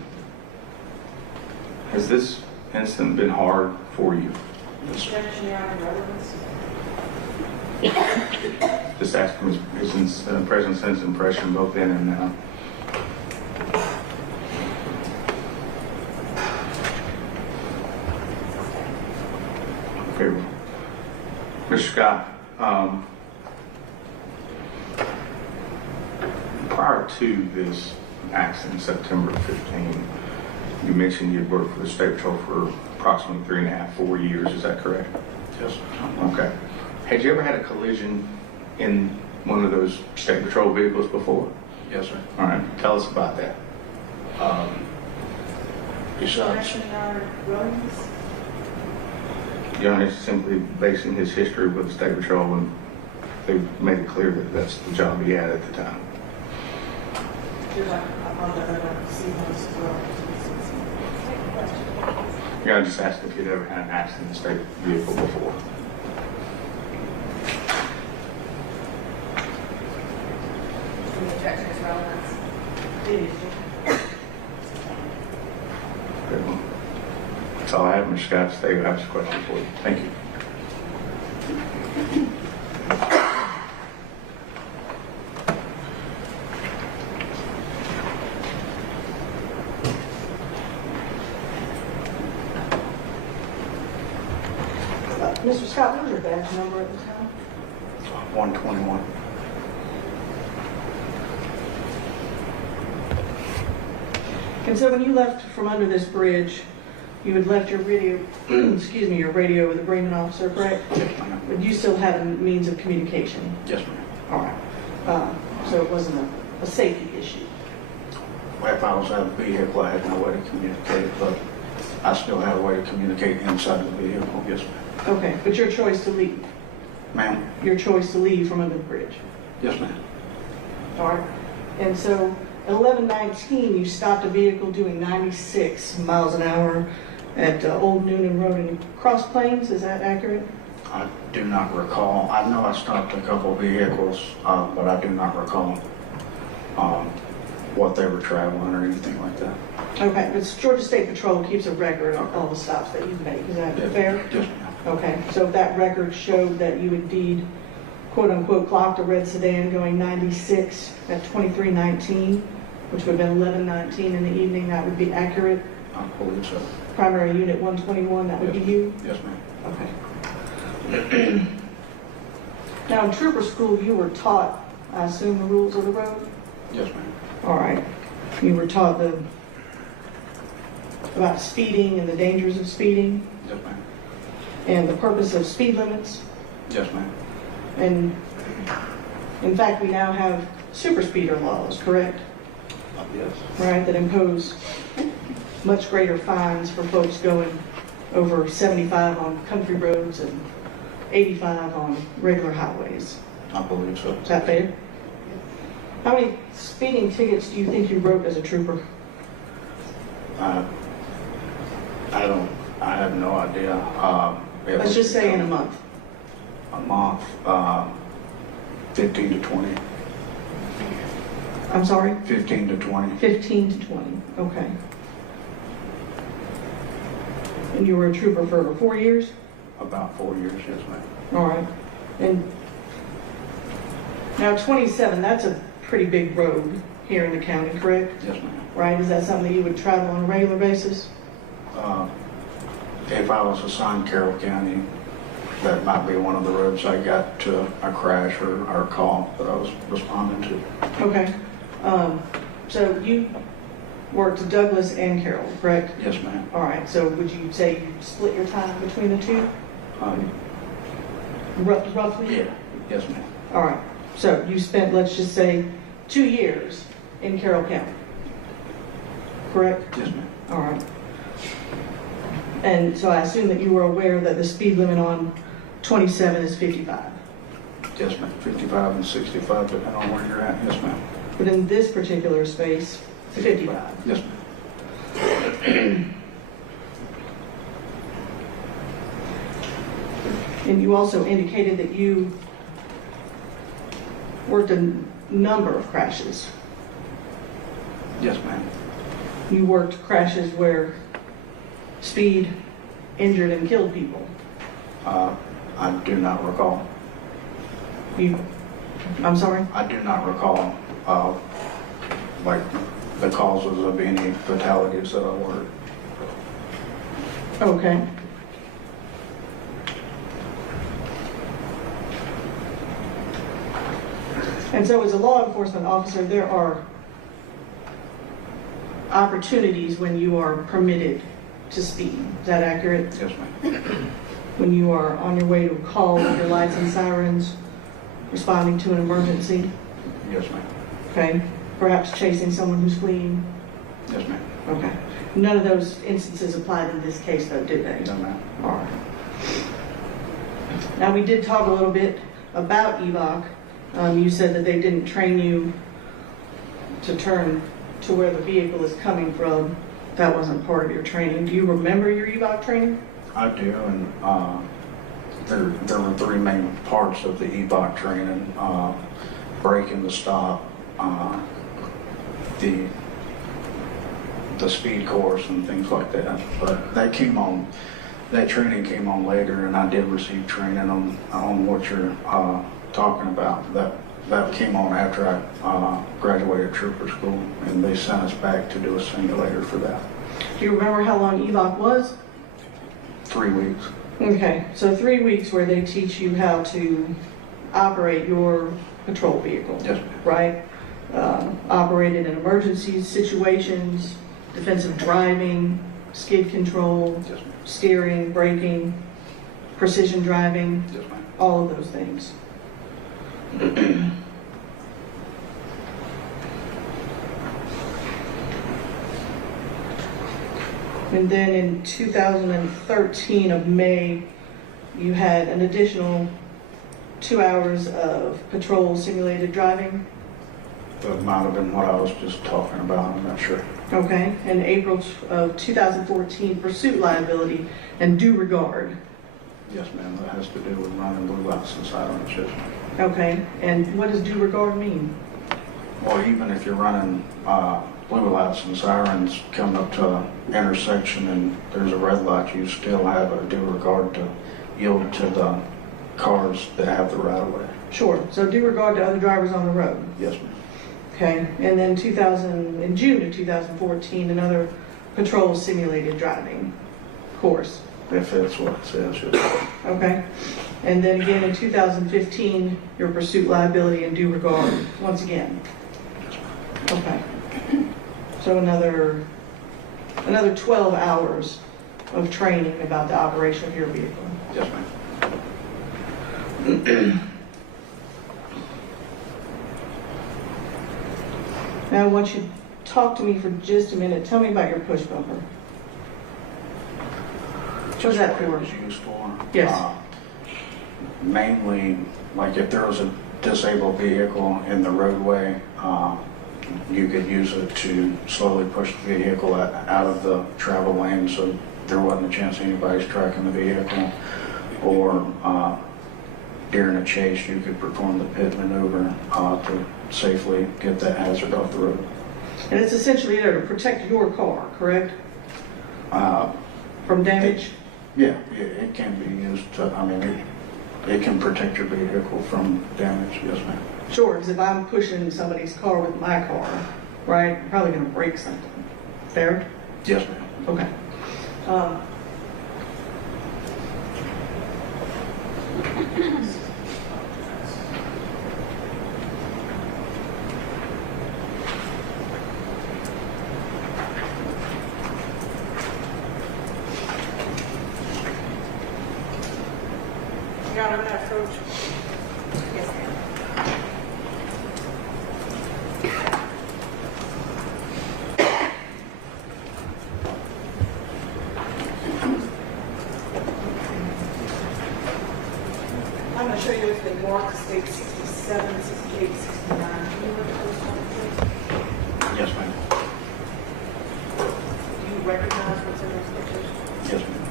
has this incident been hard for you? Objection, Your Honor, relevance. Just ask him his present sense impression both then and now. Okay. Mr. Scott, prior to this accident, September 15, you mentioned you had worked for the State Patrol for approximately 3.5, 4 years. Is that correct? Yes, sir. Okay. Had you ever had a collision in one of those State Patrol vehicles before? Yes, sir. All right. Tell us about that. Besides, Objection, Your Honor, relevance. John is simply basing his history with the State Patrol, and they made it clear that that's the job he had at the time. Yeah, I just asked if you'd ever had an accident in a state vehicle before. The objection is relevance. Good one. That's all I have, Mr. Scott. Stay, I have a question for you. Thank you. Mr. Scott, what was your badge number at the time? 121. And so when you left from under this bridge, you had left your radio, excuse me, your radio with the Bremen officer, correct? Yes, ma'am. But you still had a means of communication. Yes, ma'am. All right. So it wasn't a safety issue. If I was out of the vehicle, I had no way to communicate, but I still had a way to communicate inside the vehicle. Yes, ma'am. Okay, but your choice to leave, Ma'am? your choice to leave from under the bridge. Yes, ma'am. All right. And so at 11:19, you stopped a vehicle doing 96 miles an hour at Old Noonan Road in Cross Plains. Is that accurate? I do not recall. I know I stopped a couple of vehicles, but I do not recall what they were traveling or anything like that. Okay, but Georgia State Patrol keeps a record of all the stops that you've made. Is that fair? Yes, ma'am. Okay, so if that record showed that you indeed, quote unquote, clocked a red sedan going 96 at 23:19, which would have been 11:19 in the evening, that would be accurate? I believe so. Primary Unit 121, that would be you? Yes, ma'am. Okay. Now, in trooper school, you were taught, I assume, the rules of the road? Yes, ma'am. All right. You were taught about speeding and the dangers of speeding Yes, ma'am. and the purpose of speed limits. Yes, ma'am. And in fact, we now have super speeder laws, correct? Yes. Right, that impose much greater fines for folks going over 75 on country roads and 85 on regular highways. I believe so. Is that fair? How many speeding tickets do you think you wrote as a trooper? I have no idea. Let's just say in a month. A month, 15 to 20. I'm sorry? 15 to 20. 15 to 20, okay. And you were a trooper for 4 years? About 4 years, yes, ma'am. All right. And now 27, that's a pretty big road here in the county, correct? Yes, ma'am. Right, is that something that you would travel on a regular basis? If I was assigned Carroll County, that might be one of the roads I got to a crash or a call that I was responding to. Okay. So you worked Douglas and Carroll, correct? Yes, ma'am. All right, so would you say you split your time between the two? Roughly? Yeah, yes, ma'am. All right. So you spent, let's just say, 2 years in Carroll County, correct? Yes, ma'am. All right. And so I assume that you were aware that the speed limit on 27 is 55. Yes, ma'am. 55 and 65, depending on where you're at. Yes, ma'am. But in this particular space, 55. Yes, ma'am. And you also indicated that you worked a number of crashes. Yes, ma'am. You worked crashes where speed injured and killed people. I do not recall. I'm sorry? I do not recall, like, the causes of any fatalities that I worked. Okay. And so as a law enforcement officer, there are opportunities when you are permitted to speed. Is that accurate? Yes, ma'am. When you are on your way to a call with your lights and sirens, responding to an emergency, Yes, ma'am. okay? Perhaps chasing someone who's fleeing, Yes, ma'am. okay? None of those instances applied in this case though, did they? No, ma'am. All right. Now, we did talk a little bit about EVOC. You said that they didn't train you to turn to where the vehicle is coming from. That wasn't part of your training. Do you remember your EVOC training? I do, and there were 3 main parts of the EBOC training: braking the stop, the speed course, and things like that. But that training came on later, and I did receive training on what you're talking about. That came on after I graduated trooper school, and they sent us back to do a simulator for that. Do you remember how long EVOC was? 3 weeks. Okay, so 3 weeks where they teach you how to operate your patrol vehicle. Yes, ma'am. Right? Operate in emergency situations, defensive driving, skid control, Yes, ma'am. steering, braking, precision driving, Yes, ma'am. all of those things. And then in 2013 of May, you had an additional 2 hours of patrol simulated driving. That might have been what I was just talking about. I'm not sure. Okay, and April of 2014, pursuit liability and due regard. Yes, ma'am. That has to do with running blue lights and sirens. Yes, ma'am. Okay, and what does due regard mean? Or even if you're running blue lights and sirens coming up to an intersection and there's a red light, you still have a due regard to yield to the cars that have the right of way. Sure, so due regard to other drivers on the road. Yes, ma'am. Okay, and then in June of 2014, another patrol simulated driving course. If that's what it says. Yes. Okay, and then again in 2015, your pursuit liability and due regard, once again. Okay, so another 12 hours of training about the operation of your vehicle. Yes, ma'am. Now I want you to talk to me for just a minute. Tell me about your push bumper. What's that What it for? was used for? Yes. Mainly, like if there was a disabled vehicle in the roadway, you could use it to slowly push the vehicle out of the travel lane so there wasn't a chance anybody's tracking the vehicle. Or during a chase, you could perform the pit maneuver to safely get that hazard off the road. And it's essentially there to protect your car, correct? From damage? Yeah, it can be used to, it can protect your vehicle from damage, yes, ma'am. Sure, because if I'm pushing somebody's car with my car, right, I'm probably going to break something. Fair? Yes, ma'am. Okay. approach? Yes, ma'am. I'm going to show you it's been marked state 67, 68, 69. Can you look at those ones, Yes, ma'am. please? Do you recognize what's in those pictures? Yes, ma'am.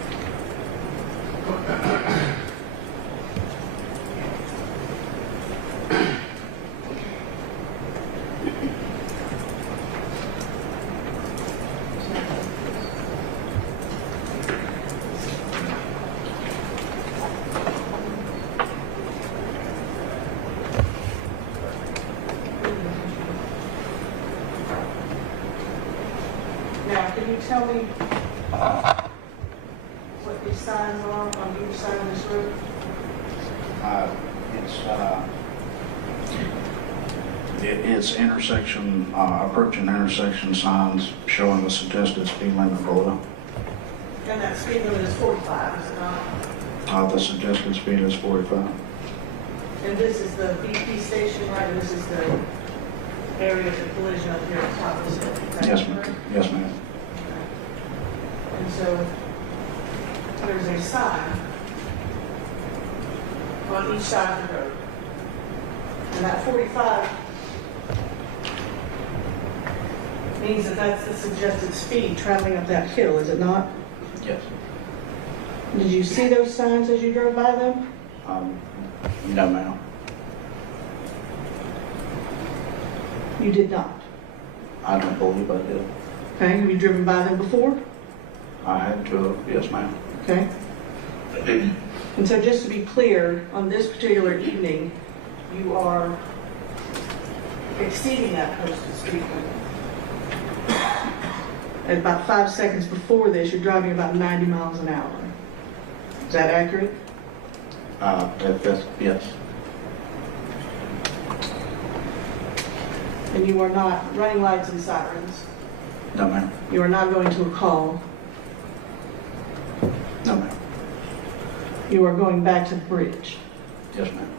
Now, can you tell me what these signs are on either side of this road? It's intersection, approaching intersection signs showing the suggested speed limit below. And that speed limit is 45, is it not? The suggested speed is 45. And this is the BP station, right? And this is the area of the collision up here at the top of this hill. Is that Yes, ma'am. correct? Yes, ma'am. And so there's a sign on each side of the road. And that 45 means that that's the suggested speed traveling up that hill, is it not? Yes. Did you see those signs as you drove by them? No, ma'am. You did not. I don't believe I did. Okay, have you driven by them before? I had to, yes, ma'am. Okay. And so just to be clear, on this particular evening, you are exceeding that posted speed limit. At about 5 seconds before this, you're driving about 90 miles an hour. Is that accurate? Yes. And you are not running lights and sirens. No, ma'am. You are not going to a call. No, ma'am. You are going back to the bridge. Yes, ma'am.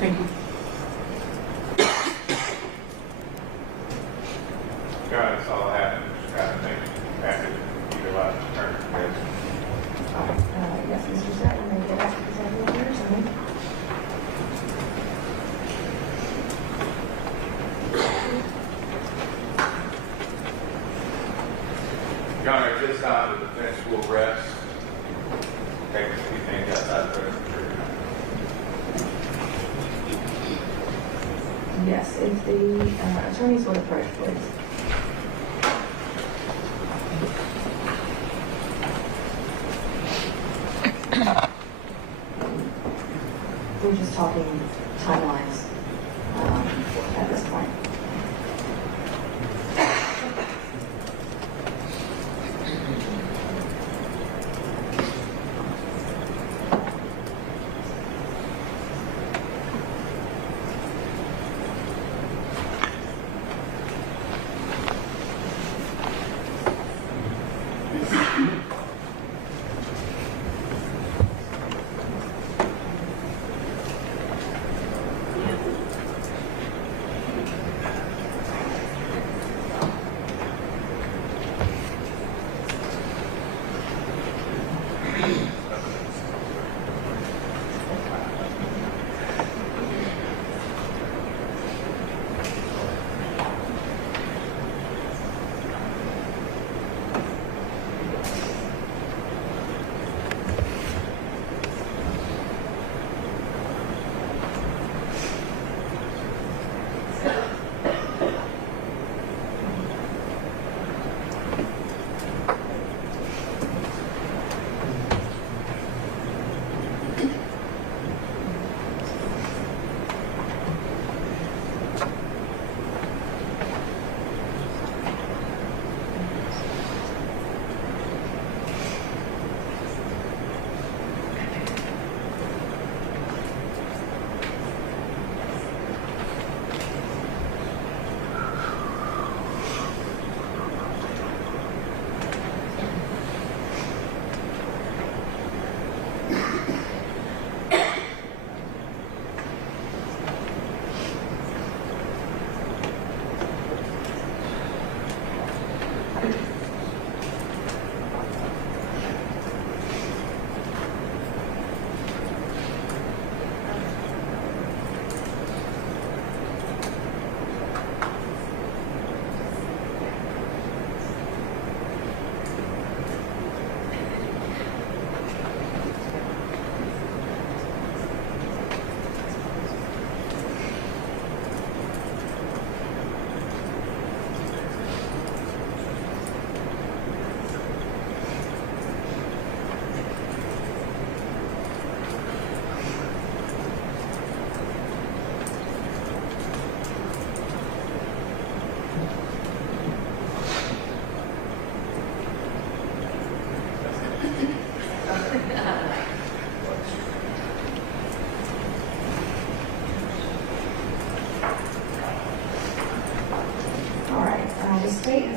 Thank you. That's all I have. Just got to think after either last turn. Yes, Mr. Sutton, may I get back to the table here, sorry? Your Honor, at this time, the defense will rest. Take a few things outside the presence. Yes, if the attorneys would approach, please. We're just talking timelines at this point.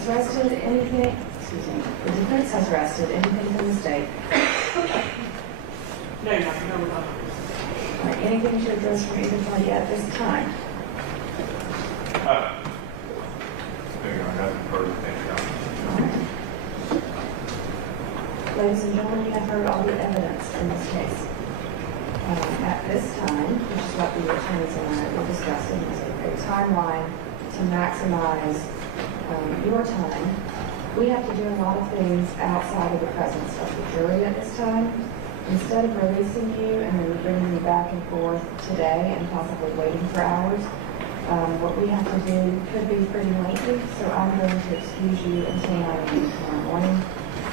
has arrested anything, excuse me, the defense has arrested anything from the state. No, you're not. No, we're not. All right, anything to address from either party at this time? Nothing further, thank you. Ladies and gentlemen, you have heard all the evidence in this case. At this time, which is what the attorneys and I were discussing, is a timeline to maximize your time. We have to do a lot of things outside of the presence of the jury at this time. Instead of releasing you and then bringing you back and forth today and possibly waiting for hours, what we have to do could be pretty lengthy, so I'm going to excuse you until 9 a.m. tomorrow morning.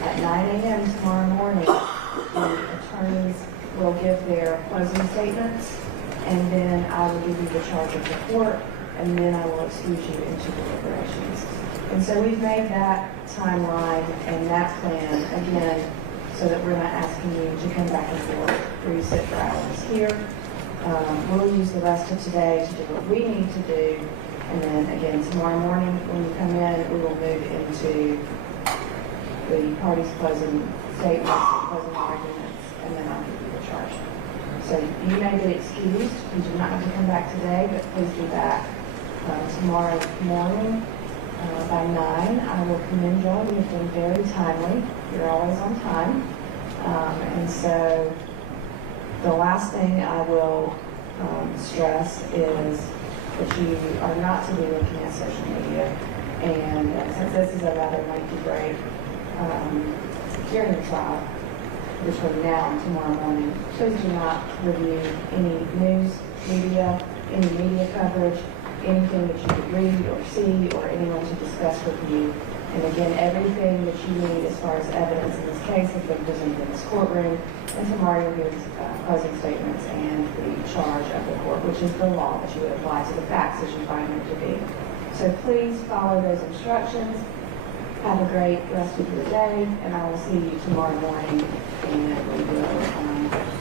At 9 a.m. tomorrow morning, the attorneys will give their closing statements, and then I will give you the charge of the court, and then I will excuse you into deliberations. And so we've made that timeline and that plan, again, so that we're not asking you to come back and forth where you sit for hours here. We'll use the rest of today to do what we need to do, and then again, tomorrow morning when you come in, we will move into the parties' closing statements, closing arguments, and then I'll give you the charge. So you may be excused. You do not have to come back today, but please be back tomorrow morning by 9. I will commend you. You've been very timely. You're always on time. And so the last thing I will stress is that you are not to be looking at social media. And since this is a rather lengthy break, during the trial, between now and tomorrow morning, please do not review any news, media, any media coverage, anything that you could read or see or anyone to discuss with you. And again, everything that you need as far as evidence in this case has been presented in this courtroom. And tomorrow you'll give closing statements and the charge of the court, which is the law that you would apply to the facts as you find them to be. So please follow those instructions. Have a great rest of your day, and I will see you tomorrow morning, and we will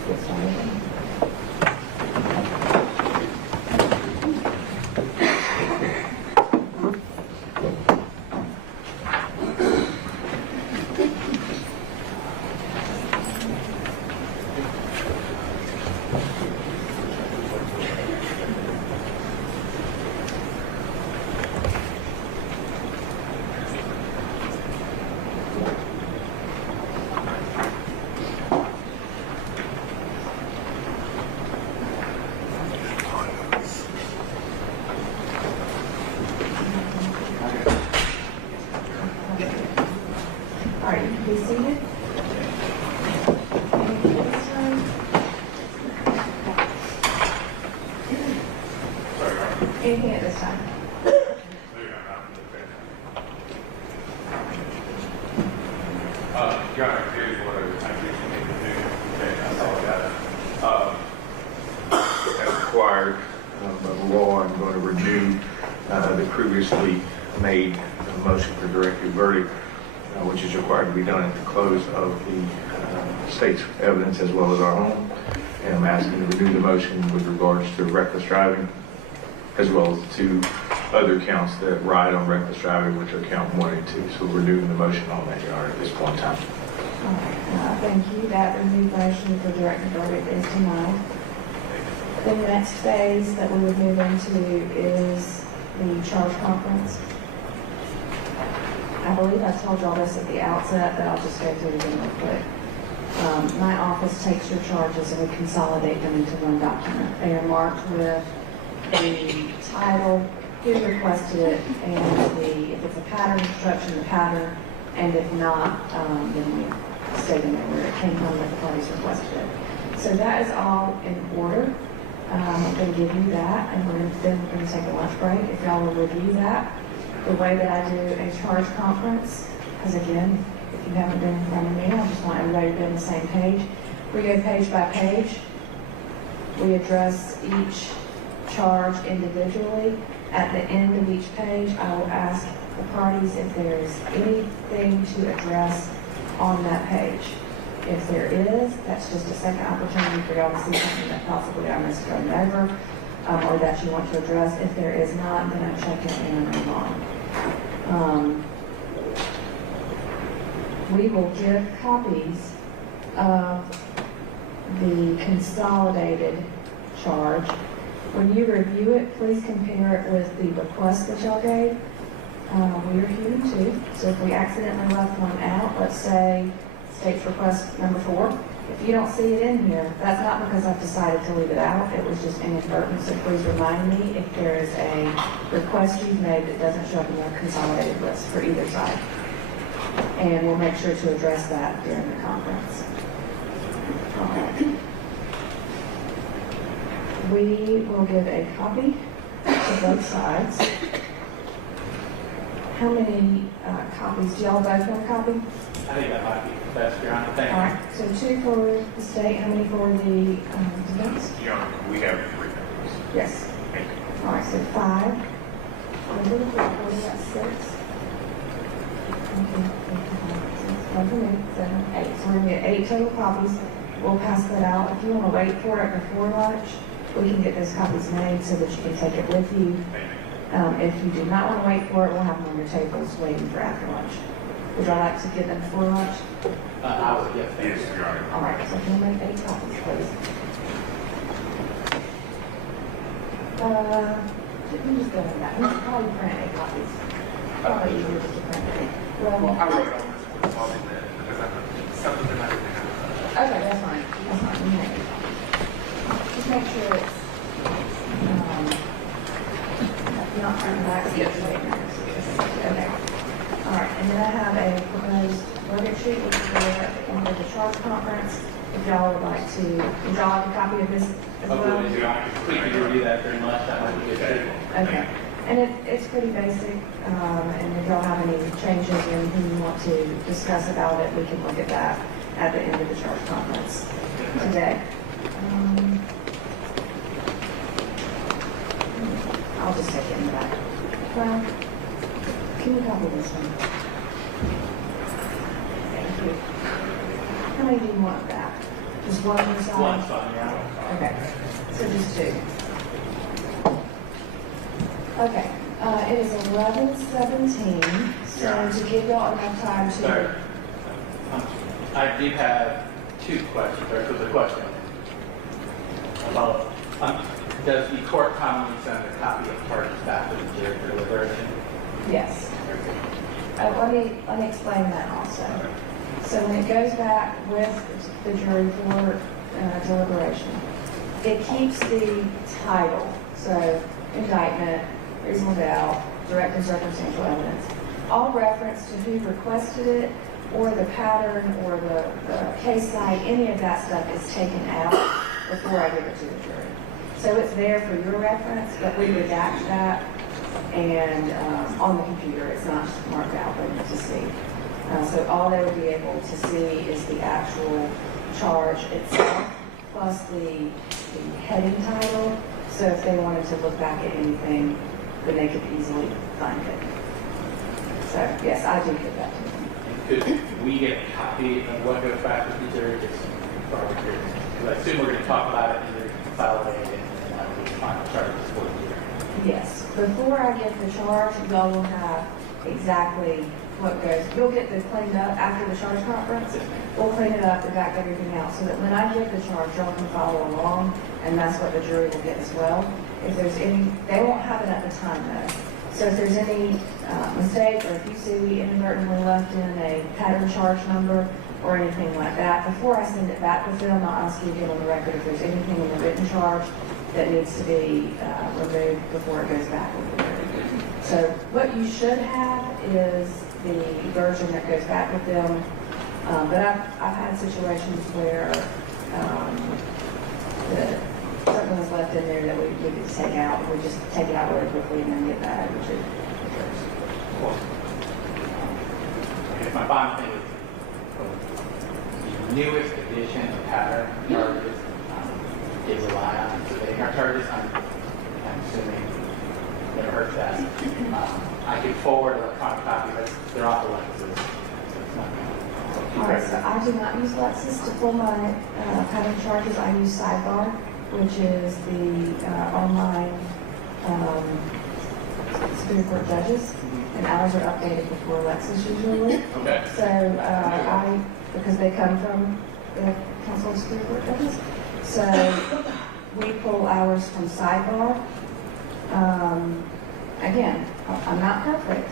get started. All right, you can be seated. Anything at this time? Anything at this time? Your Honor, here's what I think you need to do. Okay, I apologize. As required by the law, I'm going to renew the previously made motion for directed verdict, which is required to be done at the close of the state's evidence as well as our own. And I'm asking to renew the motion with regards to reckless driving, as well as the two other counts that ride on reckless driving, which are count 1 and 2. So we're renewing the motion on that, Your Honor, at this point in time. All right, thank you. That renewed motion for directed verdict is denied. The next phase that we would move into is the charge conference. I believe I told y'all this at the outset, but I'll just go through it again real quick. My office takes your charges and we consolidate them into one document. They are marked with the title, who requested it, and if it's a pattern instruction, the pattern, and if not, then we state in there where it came from that the parties requested it. So that is all in order. I'm going to give you that, and then we're going to take a lunch break. If y'all will review that, the way that I do a charge conference, because again, if you haven't been in front of me, I just want everybody to be on the same page. We go page by page. We address each charge individually. At the end of each page, I will ask the parties if there's anything to address on that page. If there is, that's just a second opportunity for y'all to see something that possibly I missed going over, or that you want to address. If there is not, then I check it and I move on. we will give copies of the consolidated charge. When you review it, please compare it with the request that y'all gave. We are human too, so if we accidentally left one out, let's say state's request number 4, if you don't see it in here, that's not because I've decided to leave it out, it was just inadvertent, so please remind me if there is a request you've made that doesn't show up in the consolidated list for either side. And we'll make sure to address that during the conference. We will give a copy to both sides. How many copies? Do y'all both want a copy? I think that might be best, Your Honor. Thank you. All right, so 2 for the state, how many for the defense? Your Honor, we have 3 members. Yes. Thank you. All right, so 5. We're got 6. 1 for me, 7, 8. So we're going to get 8 total copies. We'll pass that out. If you want to wait for it before lunch, we can get those copies made so that you can take it with you. If you do not want to wait for it, we'll have them on your tables waiting for after lunch. Would y'all like to get them before lunch? I would, yes, thank you. Yes, Your Honor. All right, so can you make 8 copies, please? Let me just go with that. We should probably print 8 copies. Probably easier just to print 8. Well, I wrote on this one, all in there, because I something that I didn't have. Okay, that's fine. That's fine. We make 8 copies. Just make sure it's not from the back. Yes. Okay. All right, and then I have a proposed verdict sheet, which will go at the end of the charge conference. If y'all would like to, would y'all like a copy of this as well? Hopefully, Your Honor, please review that during lunch. That might be good. Okay. And it's pretty basic, and if y'all have any changes or anything you want to discuss about it, we can look at that at the end of the charge conference today. I'll just take it in the back. Well, can you copy this one? Thank you. How many do you want back? Just one on the side? One's fine, Your Honor. Okay, so just 2. Okay, it is 11:17, so to give y'all enough time to... Sorry. I do have 2 questions, or there's a question. Well, does the court commonly send a copy of charges back to the jury for deliberation? Yes. Let me explain that also. So when it goes back with the jury for deliberation, it keeps the title, so indictment, reasonable doubt, direct and circumstantial evidence. All reference to who requested it, or the pattern, or the case site, any of that stuff is taken out before I give it to the jury. So it's there for your reference, but we redact that, and on the computer, it's not marked out for them to see. So all they would be able to see is the actual charge itself, plus the heading title. So if they wanted to look back at anything, then they could easily find it. So yes, I do give that to them. Could we get a copy of what goes back to the jury? Just for our curiosity. Because I assume we're going to talk about it and they're consolidated and that will be the final charges for the jury. Yes. Before I get the charge, y'all will have exactly what goes. You'll get the cleaned up after the charge conference. We'll clean it up and back everything out so that when I give the charge, y'all can follow along, and that's what the jury will get as well. If there's any, they won't have it at the time though. So if there's any mistake, or if you see we inadvertently left in a pattern charge number or anything like that, before I send it back with them, I'll ask you to get on the record if there's anything in the written charge that needs to be removed before it goes back with the jury. So what you should have is the version that goes back with them. But I've had situations where something was left in there that we could take out. We just take it out really quickly and then get that over to the jurors. And my final thing is the newest edition of pattern charges they rely on. So they are charges, I'm assuming never heard that. I can forward electronic copies, but they're off the Lexus. So it's not All right, so I do not use Lexus to pull my pattern charges. I use Sidebar, which is the online Superior Court judges, and ours are updated before Lexus usually. Okay. So because they come from the Council of Superior Court judges, so we pull ours from sidebar. Again, I'm not perfect.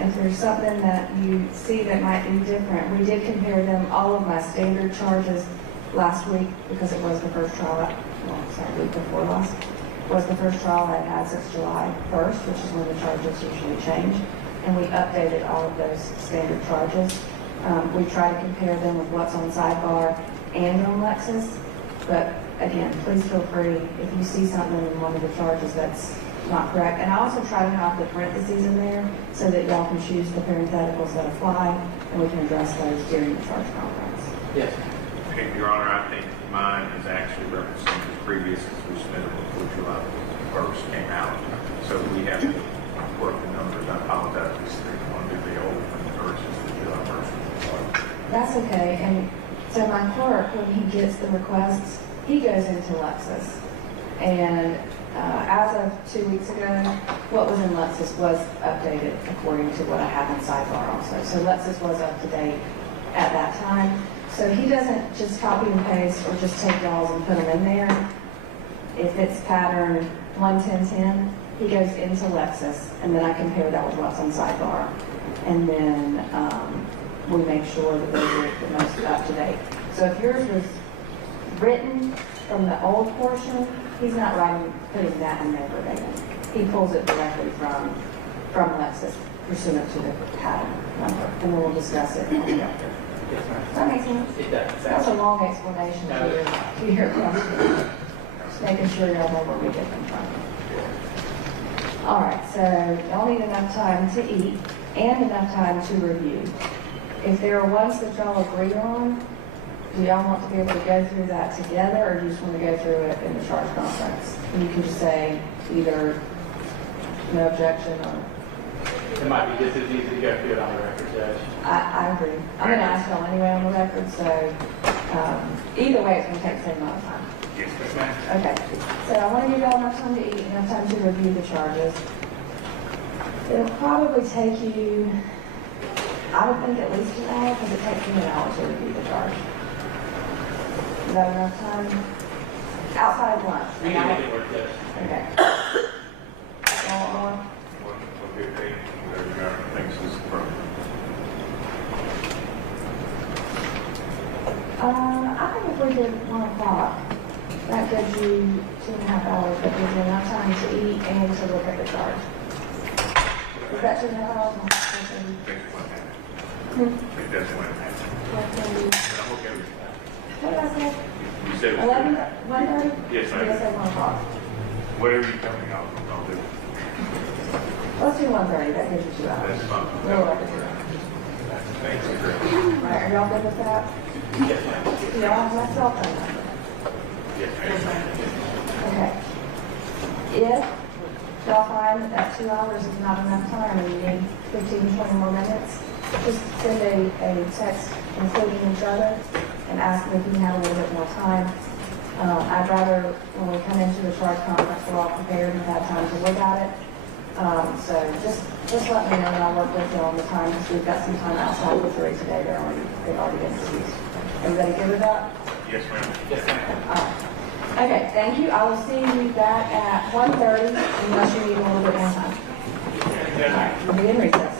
If there's something that you see that might be different, we did compare them, all of my standard charges last week, because it was the first trial, week before last, was the first trial I've had since July 1st, which is when the charges usually change. And we updated all of those standard charges. We try to compare them with what's on sidebar and on Lexus. But again, please feel free if you see something in one of the charges that's not correct. And I also try to have the parentheses in there so that y'all can choose the parentheticals that apply, and we can address those during the charge conference. Yes. Okay, Your Honor, I think mine is actually representing the previous as we submitted before July 1st came out. So we have to work the numbers. I apologize if we want to do the old one versus the July 1st. That's okay. And so my clerk, when he gets the requests, he goes into Lexus. And as of 2 weeks ago, what was in Lexus was updated according to what I have in sidebar also. So Lexus was up to date at that time. So he doesn't just copy and paste or just take y'all's and put them in there. If it's pattern 11010, he goes into Lexus, and then I compare that with what's on sidebar. And then we make sure that those are the most up to date. So if yours was written from the old portion, he's not putting that in there verbatim. He pulls it directly from Lexus pursuant to the pattern number, and then we'll discuss it on the record. Yes, ma'am. Does that make sense? It does. That's a long explanation to your question. Just making sure y'all know where we get them from. All right, so y'all need enough time to eat and enough time to review. If there are ones that y'all agree on, do y'all want to be able to go through that together, or do you just want to go through it in the charge conference? And you can just say either no objection or... It might be just as easy to go through it on the record, Judge. I agree. I'm going to ask y'all anyway on the record, so either way, it's going to take the same amount of time. Yes, ma'am. Okay, so I want to give y'all enough time to eat, enough time to review the charges. It'll probably take you, I would think at least an hour, because it takes me an hour to review the charge. Is that enough time? Outside of lunch. We can make it work, Judge. Okay. Y'all want more? 1:15, whatever Your Honor thinks is appropriate. I think if we did 1 o'clock, that gives you 2.5 hours, that gives you enough time to eat and to look at the charge. Is that 2.5 hours? It doesn't want to happen. But I'm okay with that. What did I say? You said it was 11, good. 1:30? Yes, ma'am. Yes, at 1 o'clock. Whatever you tell me, I'll do. Let's do 1:30, that gives you 2 hours. That's fine. A little over 2 hours. Thank you. All right, are y'all good with that? Yes, ma'am. Do y'all have my cell phone number? Yes, ma'am. Okay. If y'all find that 2 hours is not enough time and you need 15, 20 more minutes, just send a text including each other and ask me if you can have a little bit more time. I'd rather, when we come into the charge conference, we're all prepared and have time to look at it. So just let me know and I'll work with you on the time, because we've got some time outside the 3 today. They've already been excused. Everybody good with that? Yes, ma'am. Yes, ma'am. All right. Okay, thank you. I will see you back at 1:30 unless you need a little bit more time. All right, we'll be in recess.